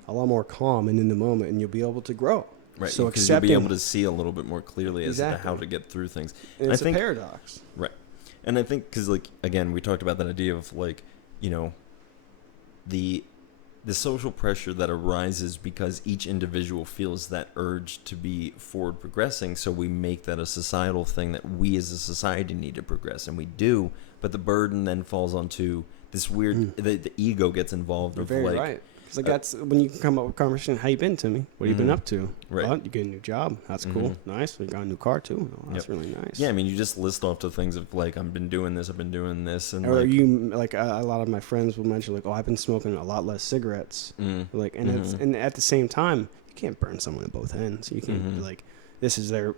a lot more calm and in the moment, and you'll be able to grow. Right, so because you'll be able to see a little bit more clearly as to how to get through things. And it's a paradox. Right. And I think, because, like, again, we talked about that idea of, like, you know, the social pressure that arises because each individual feels that urge to be forward progressing, so we make that a societal thing that we as a society need to progress, and we do, but the burden then falls onto this weird, the ego gets involved. You're very right. It's like that's when you can come up with a conversation, how you been, Timmy? What have you been up to? Right. Well, you get a new job. That's cool. Nice. You got a new car, too. Oh, that's really nice. Yeah, I mean, you just list off the things of, like, I've been doing this. And or like, you, like, a lot of my friends will mention, like, oh, I've been smoking a lot less cigarettes. Like, and it's, and at the same time, you can't burn someone at both ends. You can't be like, this is their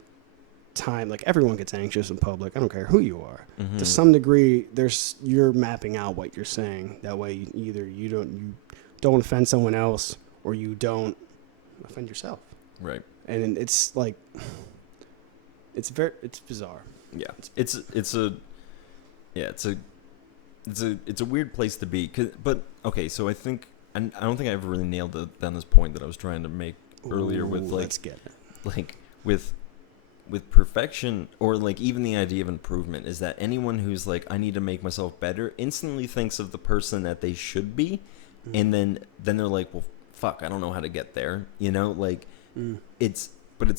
time. Like, everyone gets anxious in public. I don't care who you are. To some degree, you're mapping out what you're saying. That way, either you don't offend someone else, or you don't offend yourself. Right. And it's like, it's bizarre. Yeah. It's a weird place to be. But okay, so I don't think I ever really nailed down this point that I was trying to make earlier with, like, let's get it. Like with perfection, or like even the idea of improvement, is that anyone who's like, I need to make myself better, instantly thinks of the person that they should be. And then they're like, well, fuck, I don't know how to get there. You know, like, it's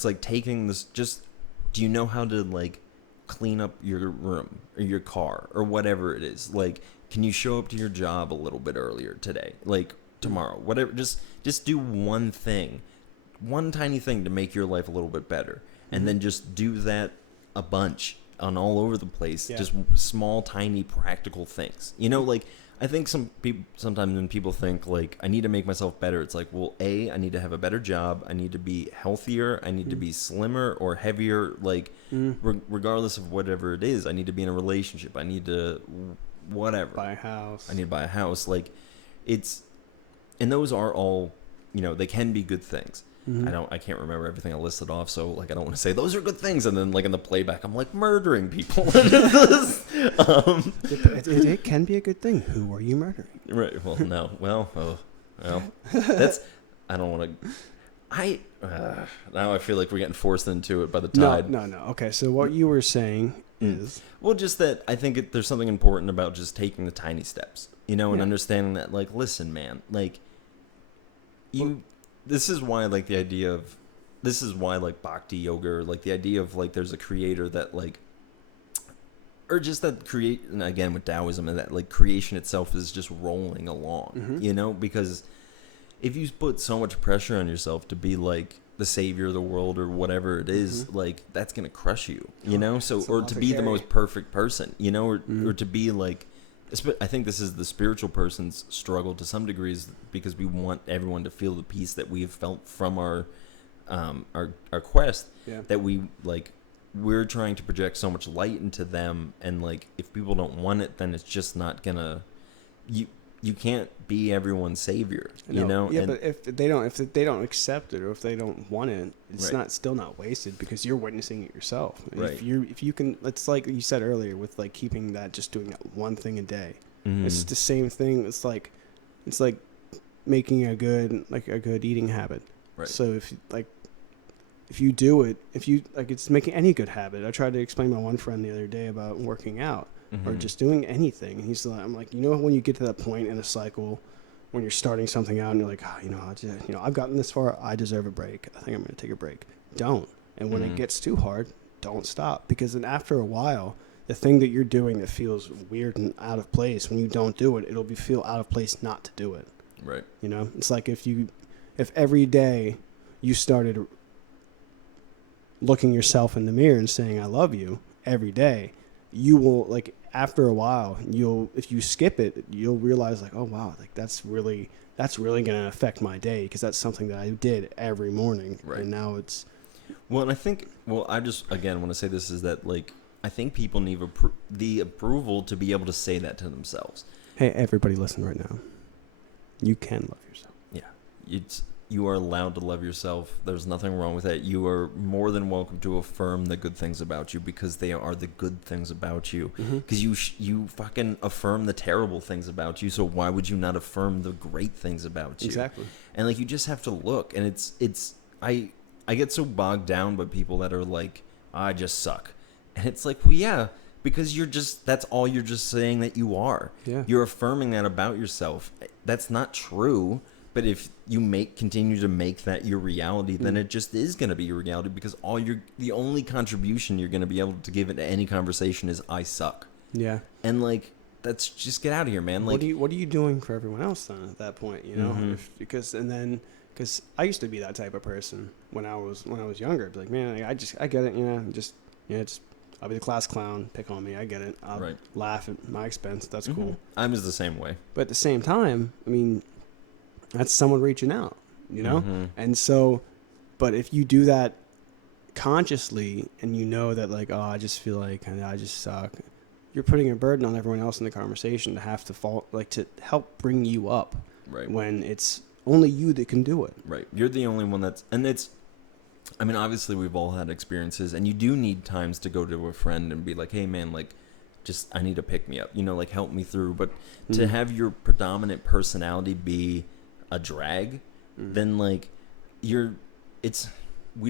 like taking this, just, do you know how to, like, clean up your room or your car or whatever it is? Like, can you show up to your job a little bit earlier today? Like, tomorrow, whatever, just do one thing, one tiny thing to make your life a little bit better. And then just do that a bunch on all over the place. Yeah. Just small, tiny, practical things. You know, like, I think sometimes when people think, like, I need to make myself better, it's like, well, I need to have a better job. I need to be healthier. I need to be slimmer or heavier. Like, regardless of whatever it is, I need to be in a relationship. I need to whatever. Buy a house. I need to buy a house. Like, and those are all, you know, they can be good things. I can't remember everything I listed off, so, like, I don't want to say those are good things, and then, like, in the playback, I'm like murdering people. It can be a good thing. Who are you murdering? Right. Well, no. Well. That's. I don't want to. Now I feel like we're getting forced into it by the tide. No. Okay, so what you were saying is, well, just that I think there's something important about just taking the tiny steps, you know, and understanding that, like, listen, man, like, this is why, like, bhakti yoga, or, like, the idea of, like, there's a creator that, like, or just that and again with Taoism, and that, like, creation itself is just rolling along, you know, because if you put so much pressure on yourself to be, like, the savior of the world or whatever it is, like, that's gonna crush you, you know. So, or to be the most perfect person, you know, or to be, like, I think this is the spiritual person's struggle to some degrees, because we want everyone to feel the peace that we've felt from our quest. Yeah. That we're trying to project so much light into them, and like if people don't want it, then it's just not gonna. You can't be everyone's savior, you know. Yeah, but if they don't accept it, or if they don't want it, it's Right. still not wasted, because you're witnessing it yourself. Right. If you can, it's like you said earlier with like keeping that, just doing that one thing a day. Mhm. It's the same thing. It's like making a good eating habit. Right. So if you do it, it's making any good habit. I tried to explain to my one friend the other day about working out. Or just doing anything. And I'm like, when you get to that point in a cycle when you're starting something out and you're like, I've gotten this far, I deserve a break. I think I'm going to take a break. Don't. And when it gets too hard, don't stop. Because then after a while, the thing that you're doing that feels weird and out of place, when you don't do it, it'll feel out of place not to do it. Right. It's like if every day you started looking yourself in the mirror and saying, I love you every day, you will, after a while, if you skip it, you'll realize oh wow, that's really going to affect my day, because that's something that I did every morning. Right. And now it's. Well, and I think, I just again want to say this is that I think people need the approval to be able to say that to themselves. Hey, everybody, listen right now. You can love yourself. Yeah, you are allowed to love yourself. There's nothing wrong with that. You are more than welcome to affirm the good things about you, because they are the good things about you. Because you fucking affirm the terrible things about you, so why would you not affirm the great things about you? Exactly. And you just have to look. And I get so bogged down by people that are like, I just suck. And it's well, yeah, because that's all you're just saying that you are. Yeah. You're affirming that about yourself. That's not true. But if you continue to make that your reality, then it just is going to be your reality, because the only contribution you're going to be able to give into any conversation is I suck. Yeah. And that's just get out of here, man. What are you doing for everyone else then at that point? Because I used to be that type of person when I was younger. I'd be like, man, I get it. I'll be the class clown. Pick on me. I get it. I'll laugh at my expense. That's cool. I was the same way. But at the same time, I mean, that's someone reaching out, And so, but if you do that consciously and that I just feel like I just suck, you're putting a burden on everyone else in the conversation to have to to help bring you up. Right. When it's only you that can do it. Right. You're the only one obviously we've all had experiences, and you do need times to go to a friend and be like, hey man, I need to pick me up, help me through. But to have your predominant personality be a drag, then we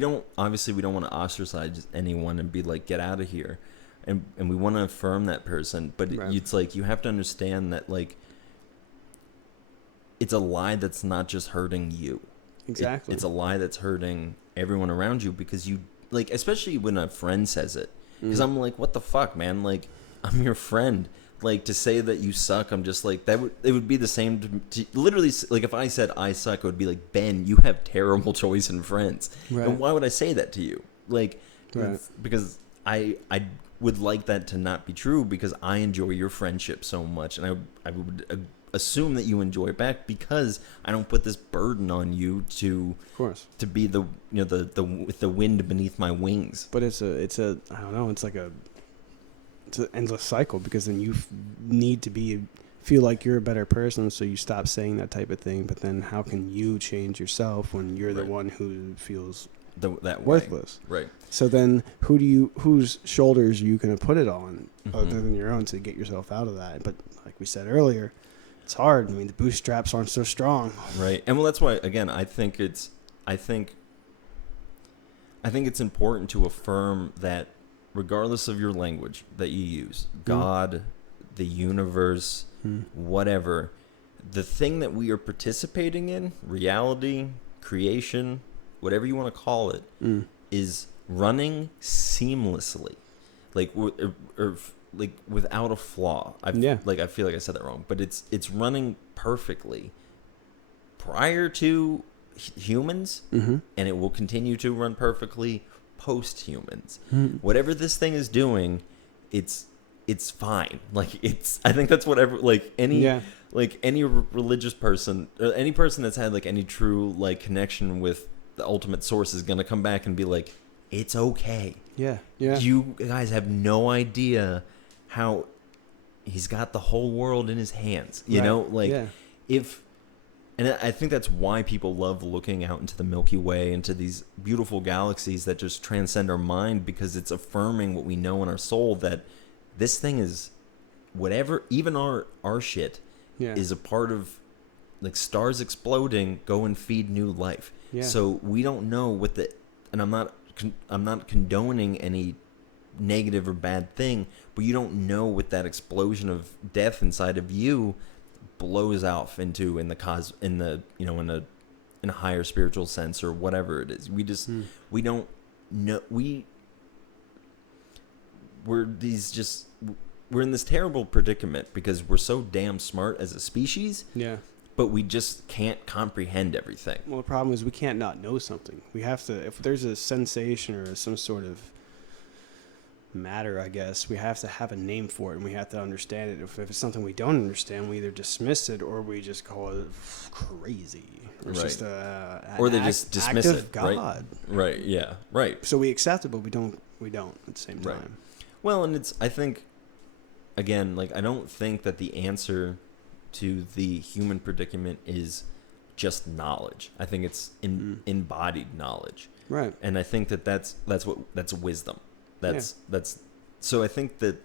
don't want to ostracize anyone and be like, get out of here, and we want to affirm that person, but it's you have to understand that it's a lie that's not just hurting you. Exactly. It's a lie that's hurting everyone around you, because you especially when a friend says it, because I'm like, what the fuck, man, I'm your friend. To say that you suck, I'm just it would be the same to literally, if I said I suck, it would be like, Ben, you have terrible choice in friends. Right. And why would I say that to you? Because I would like that to not be true, because I enjoy your friendship so much, and I would assume that you enjoy it back, because I don't put this burden on you to be the with the wind beneath my wings. But it's a I don't know, it's an endless cycle, because then you need to feel like you're a better person, so you stop saying that type of thing. But then how can you change yourself when you're the one who feels that worthless? Right. So then whose shoulders are you going to put it on other than your own to get yourself out of that? But like we said earlier, it's hard. I mean, the bootstraps aren't so strong. Right. And that's why, again, I think it's important to affirm that regardless of your language that you use, God, the universe, whatever, the thing that we are participating in, reality, creation, whatever you want to call it, is running seamlessly, without a flaw. I feel like I said that wrong, but it's running perfectly prior to humans, and it will continue to run perfectly post-humans. Whatever this thing is doing, it's it's fine. Like I think that's whatever, like any religious person, any person that's had like any true like connection with the ultimate source is going to come back and be like, it's okay. Yeah. You guys have no idea how he's got the whole world in his hands, you know, like and I think that's why people love looking out into the Milky Way, into these beautiful galaxies that just transcend our mind, because it's affirming what we know in our soul, that this thing is whatever, even our shit is a part of, like, stars exploding go and feed new life. Yeah. So we don't know what and I'm not condoning any negative or bad thing, but you don't know what that explosion of death inside of you blows off into in a higher spiritual sense, or whatever it is. We just we don't know. We're in this terrible predicament because we're so damn smart as a species. Yeah. But we just can't comprehend everything. Well, the problem is we can't not know something. We have to, if there's a sensation or some sort of matter, I guess, we have to have a name for it, and we have to understand it. If it's something we don't understand, we either dismiss it or we just call it crazy. Or it's just or they just dismiss it. God. Right. Yeah. Right. So we accept it, but we don't at the same time. Right. Well, and I think, again, like, I don't think that the answer to the human predicament is just knowledge. I think it's embodied knowledge. Right. And I think that's wisdom. That's so I think that,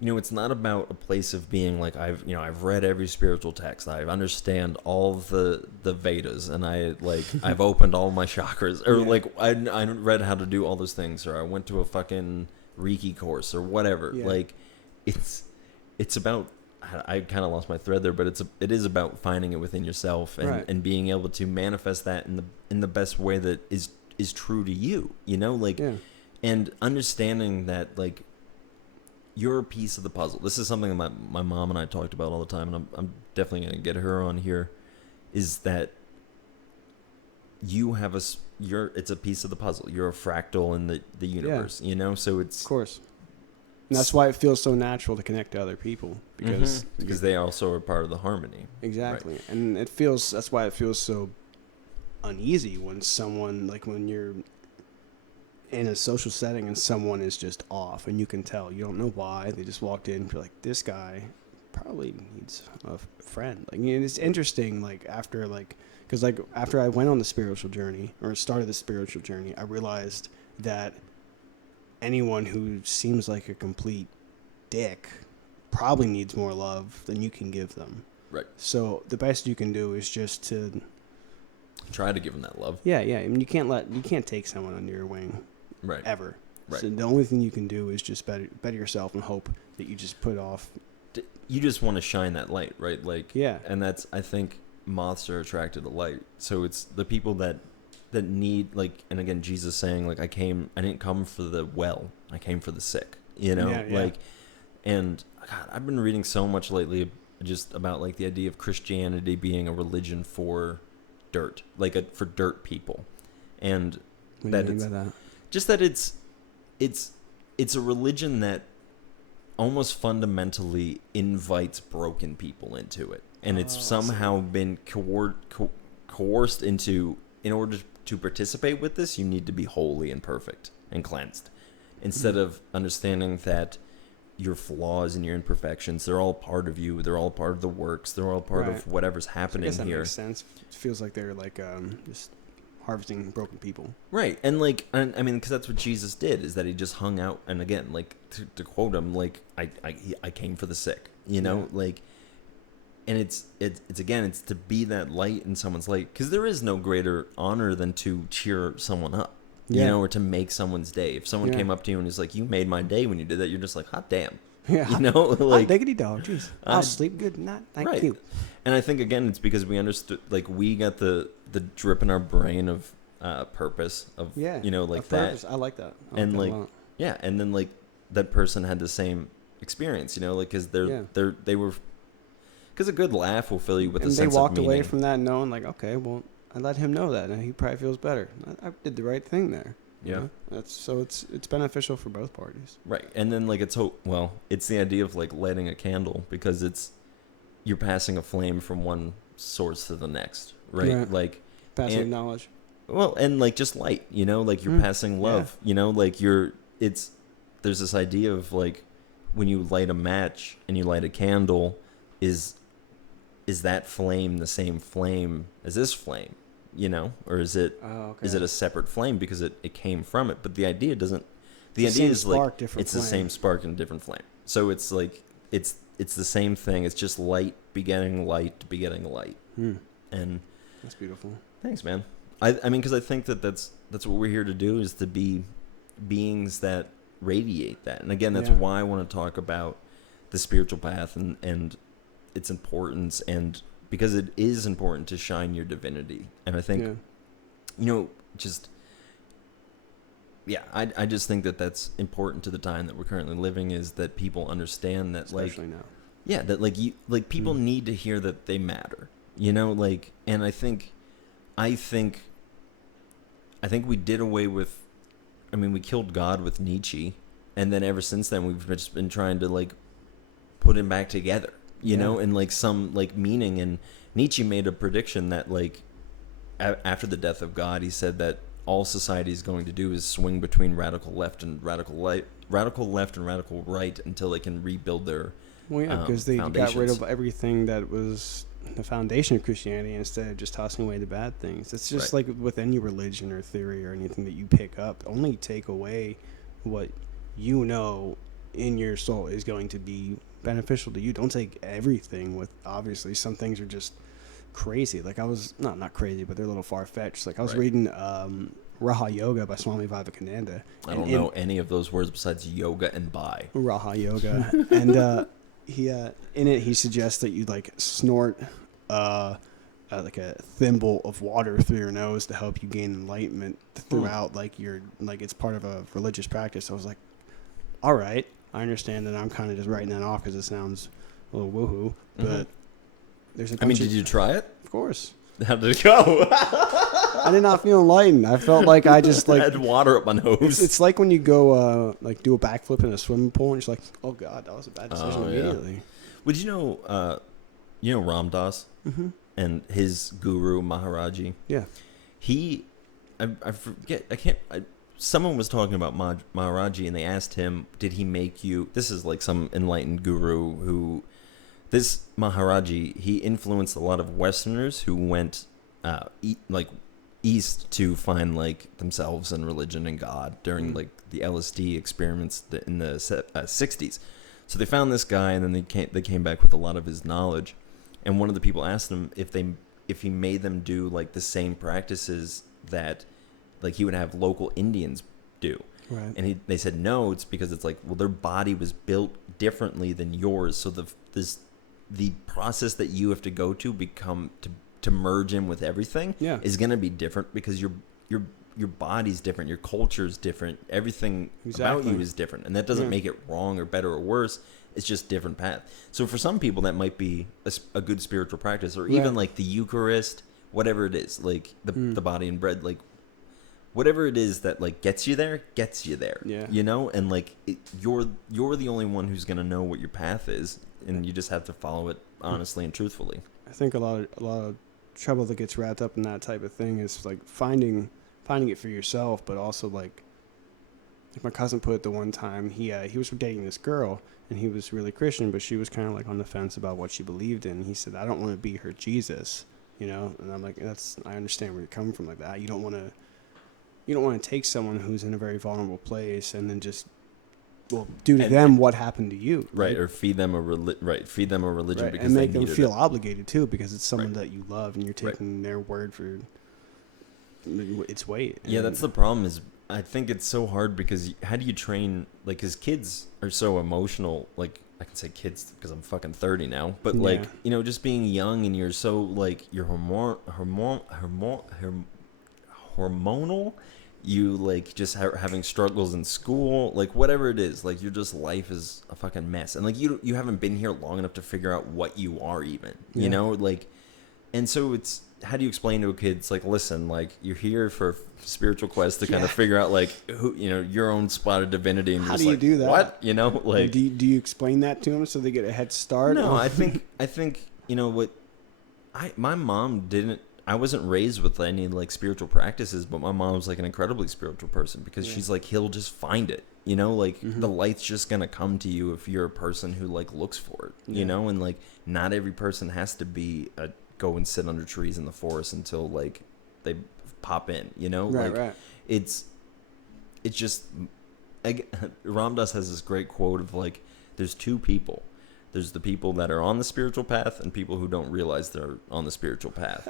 it's not about a place of being like, I've read every spiritual text, I understand all the Vedas, and I've opened all my chakras, or like I read how to do all those things, or I went to a fucking Reiki course or whatever. Like it's about, I kind of lost my thread there, but it is about finding it within yourself, and being able to manifest that in the best way that is true to you, and understanding that, like, you're a piece of the puzzle. This is something that my mom and I talked about all the time, and I'm definitely going to get her on here, is that you have it's a piece of the puzzle. You're a fractal in the universe, so it's, of course. And that's why it feels so natural to connect to other people, because they also are part of the harmony. Exactly. Right. And that's why it feels so uneasy when someone, like, when you're in a social setting and someone is just off, and you can tell, you don't know why, they just walked in, and you're like, this guy probably needs a friend. Like, it's interesting, like, after I went on the spiritual journey, or started the spiritual journey, I realized that anyone who seems like a complete dick probably needs more love than you can give them. Right. So the best you can do is just to try to give them that love. Yeah. I mean, you can't take someone under your wing. Right. Ever. Right. So the only thing you can do is just better yourself and hope that you just put off. You just want to shine that light, right? Like, yeah. And that's, I think, moths are attracted to light. So it's the people that need, like, and again, Jesus saying, like, I didn't come for the well, I came for the sick, like, and God, I've been reading so much lately just about, like, the idea of Christianity being a religion for dirt, like for dirt people, and what do you mean by that? Just that it's a religion that almost fundamentally invites broken people into it, and it's somehow been coerced into, in order to participate with this, you need to be holy and perfect and cleansed, instead of understanding that your flaws and your imperfections, they're all part of you, they're all part of the works, they're all part of whatever's happening so I guess that here. Makes sense. It feels like they're like just harvesting broken people, right? And like, I mean, because that's what Jesus did, is that he just hung out, and again, like, to quote him, like, I came for the sick, like. And it's to be that light in someone's life, because there is no greater honor than to cheer someone up, or to make someone's day. If someone came up to you and is like, "You made my day when you did that," you're just like, "Hot damn," like, diggity dog, jeez, I'll sleep good night, thank you. And I think, again, it's because we understood, like, we got the drip in our brain of purpose of like that. Purpose. I like that. And like, and then, like, that person had the same experience, like, because they were. Because a good laugh will fill you with a sense of meaning. And they walked away from that knowing, like, okay, well, I let him know that, and he probably feels better. I did the right thing there. Yeah. It's beneficial for both parties. Right. And then like it's the idea of like lighting a candle, because you're passing a flame from one source to the next, right? Like passing knowledge. Well, and like just light, like you're passing love, like there's this idea of like when you light a match and you light a candle, is that flame the same flame as this flame, or is it is it a separate flame because it came from it? But the idea doesn't. The idea is like it's the same spark and different flame. So it's like it's the same thing. It's just light begetting light begetting light. And that's beautiful. Thanks, man. I mean, because I think that's what we're here to do, is to be beings that radiate that. And again, that's why I want to talk about the spiritual path and its importance, and because it is important to shine your divinity. And I think, I just think that that's important to the time that we're currently living, is that people understand that, especially now. Yeah, that like people need to hear that they matter, and I think we did away with, we killed God with Nietzsche, and then ever since then we've just been trying to like put him back together, and like some like meaning. And Nietzsche made a prediction that like after the death of God, he said that all society is going to do is swing between radical left and radical right until they can rebuild their because they got rid of everything that was the foundation of Christianity instead of just tossing away the bad things. It's just like with any religion or theory or anything that you pick up, only take away what in your soul is going to be beneficial to you. Don't take everything with, obviously some things are just crazy. Like I was not crazy, but they're a little far-fetched. Like I was reading Raha Yoga by Swami Vivekananda. I don't know any of those words besides yoga and bai. Raha Yoga. And he in it he suggests that you like snort like a thimble of water through your nose to help you gain enlightenment throughout like it's part of a religious practice. I was like, all right, I understand that. I'm kind of just writing that off because it sounds a little woohoo, but there's a bunch did you try it? Of course. How did it go? I did not feel enlightened. I felt like I just like had water up my nose. It's like when you go like do a backflip in a swimming pool and you're like, oh god, that was a bad decision immediately. Would you know Ram Dass and his guru Maharaji? Yeah. I forget. Someone was talking about Maharaji, and they asked him, "Did he make you?" This is like some enlightened guru who. This Maharaji, he influenced a lot of Westerners who went east to find like themselves and religion and God during like the LSD experiments in the 60s. So they found this guy, and then they came back with a lot of his knowledge. And one of the people asked him if he made them do like the same practices that like he would have local Indians do. Right. And they said no. It's because it's like, well, their body was built differently than yours, so the process that you have to go to to merge in with everything is going to be different, because your body's different, your culture's different, everything about you is different, and that doesn't make it wrong or better or worse. It's just different path. So for some people that might be a good spiritual practice, or even like the Eucharist, whatever it is, like the body and bread, like whatever it is that like gets you there. And like you're the only one who's going to know what your path is. And you just have to follow it honestly and truthfully. I think a lot of trouble that gets wrapped up in that type of thing is like finding it for yourself, but also like my cousin put it the one time he was dating this girl, and he was really Christian, but she was kind of like on the fence about what she believed in. He said, I don't want to be her Jesus, and I'm like, I understand where you're coming from like that. You don't want to take someone who's in a very vulnerable place and then just do to them what happened to you, right? Or feed them a religion because and make they them feel it. Obligated too, because it's someone that you love and you're taking their word for its weight. Yeah, that's the problem. Is I think it's so hard because how do you train? Like, his kids are so emotional. Like, I can say kids because I'm fucking 30 now, but like just being young and you're so like you're hormonal. You like just having struggles in school, like whatever it is, like your just life is a fucking mess, and like you haven't been here long enough to figure out what you are even, like, and so how do you explain to a kid? It's like, listen, like you're here for a spiritual quest to kind of figure out like who, your own spot of divinity. And how just do you like, do that? What, like, do you explain that to them so they get a head start? No, I think what my mom didn't. I wasn't raised with any like spiritual practices, but my mom was like an incredibly spiritual person because she's like, he'll just find it, like the light's just gonna come to you if you're a person who like looks for it, and like not every person has to be go and sit under trees in the forest until like they pop in, right. It's just Ram Dass has this great quote of like, there's two people. There's the people that are on the spiritual path and people who don't realize they're on the spiritual path,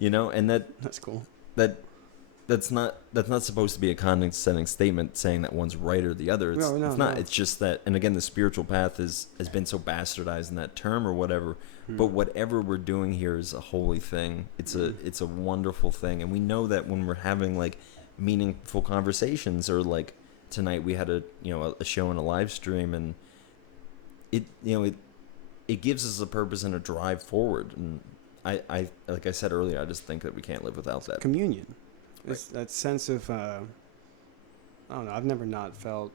and that's cool. That's not supposed to be a condescending statement saying that one's right or the other. It's not. No. It's just that, and again, the spiritual path has been so bastardized in that term or whatever. But whatever we're doing here is a holy thing. It's a wonderful thing, and we know that when we're having like meaningful conversations, or like tonight we had a show and a live stream, and it gives us a purpose and a drive forward. And I like I said earlier, I just think that we can't live without that communion. Right. It's that sense of I don't know. I've never not felt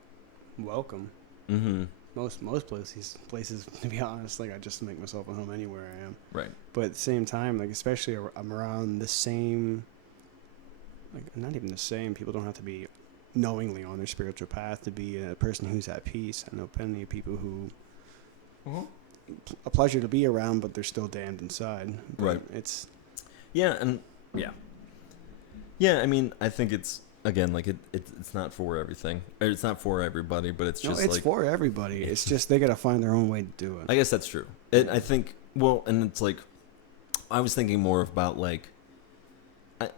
welcome. Mm-hmm. Most places, to be honest, like I just make myself at home anywhere I am. Right. But at the same time, like especially I'm around the same, like not even the same. People don't have to be knowingly on their spiritual path to be a person who's at peace. I know plenty of people who. A pleasure to be around, but they're still damned inside. But right. It's. Yeah, and yeah. I mean, I think it's again like it's not for everything. Or it's not for everybody, but it's just it's for everybody. It's just they got to find their own way to do it. I guess that's true. I think and it's like I was thinking more about like.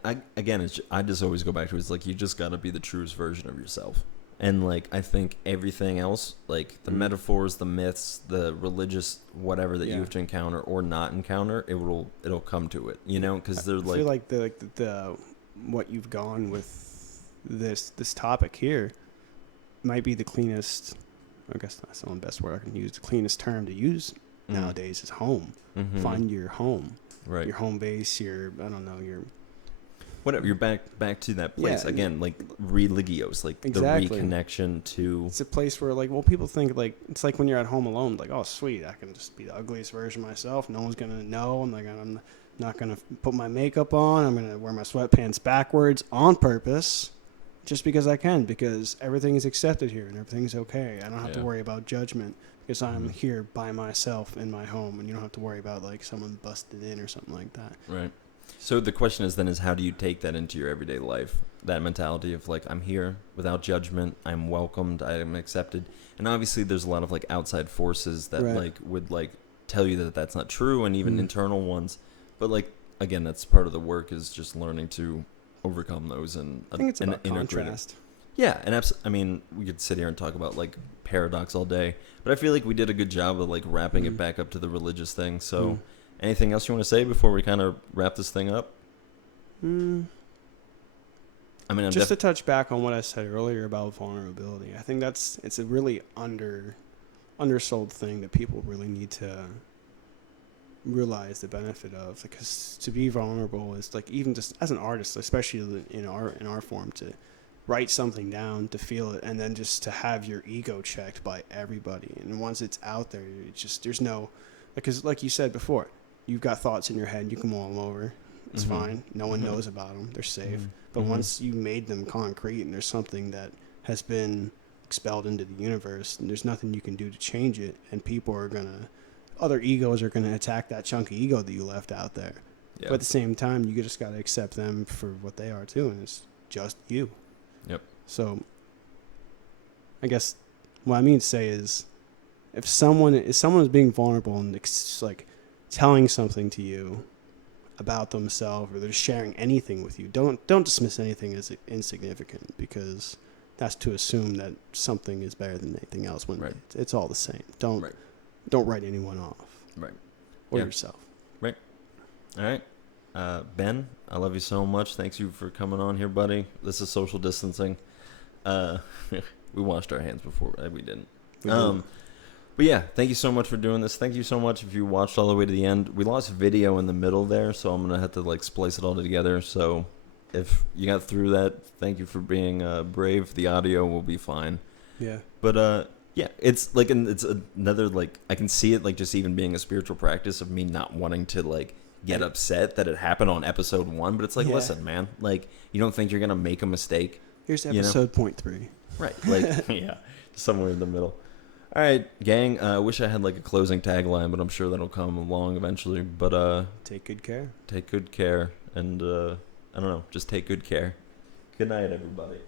I just always go back to it's like you just got to be the truest version of yourself. And, like, I think everything else, like the metaphors, the myths, the religious whatever that you have to encounter or not encounter, it'll come to it, because they're like... I feel like the what you've gone with this topic here might be the cleanest, I guess that's the best word I can use, the cleanest term to use nowadays is home. Mm-hmm. Find your home. Right. Your home base, your whatever, you're back to that place again, like religios, like exactly. The reconnection to. It's a place where, like, people think like it's like when you're at home alone, like, oh sweet, I can just be the ugliest version of myself. No one's gonna know. I'm not gonna put my makeup on. I'm gonna wear my sweatpants backwards on purpose, just because I can. Because everything is accepted here and everything's okay. I don't have to worry about judgment because I'm here by myself in my home, and you don't have to worry about like someone busted in or something like that. Right. So the question is how do you take that into your everyday life? That mentality of like, I'm here without judgment, I'm welcomed, I am accepted. And obviously there's a lot of like outside forces that like would like tell you that that's not true, and even internal ones. But like, again, that's part of the work, is just learning to overcome those and I think it's about contrast. Yeah, and I mean, we could sit here and talk about like paradox all day, but I feel like we did a good job of like wrapping it back up to the religious thing. So anything else you want to say before we kind of wrap this thing up? I mean, just to touch back on what I said earlier about vulnerability, I think it's a really undersold thing that people really need to realize the benefit of. Because to be vulnerable is like, even just as an artist, especially in our form, to write something down, to feel it, and then just to have your ego checked by everybody. And once it's out there, it's just there's no, because like you said before. You've got thoughts in your head. You can mull them over. It's fine. No one knows about them. They're safe. But once you made them concrete and there's something that has been expelled into the universe, and there's nothing you can do to change it, and other egos are going to attack that chunky ego that you left out there. Yep. But at the same time, you just got to accept them for what they are too, and it's just you. Yep. So I guess what I mean to say is, if someone is being vulnerable and like telling something to you about themselves, or they're sharing anything with you, don't dismiss anything as insignificant, because that's to assume that something is better than anything else when it's all the same. Don't write anyone off. Right. Or yourself. Right. All right. Ben, I love you so much. Thanks you for coming on here, buddy. This is social distancing. We washed our hands before. We didn't. But yeah, thank you so much for doing this. Thank you so much if you watched all the way to the end. We lost video in the middle there, so I'm gonna have to like splice it all together. So if you got through that, thank you for being brave. The audio will be fine. Yeah. But yeah, it's like it's another like I can see it like just even being a spiritual practice of me not wanting to like get upset that it happened on episode 1. But it's like, listen, man, like you don't think you're gonna make a mistake? Here's episode 0.3. Right, like yeah, somewhere in the middle. All right, gang. I wish I had like a closing tagline, but I'm sure that'll come along eventually. But take good care. Take good care, and I don't know, just take good care. Good night, everybody.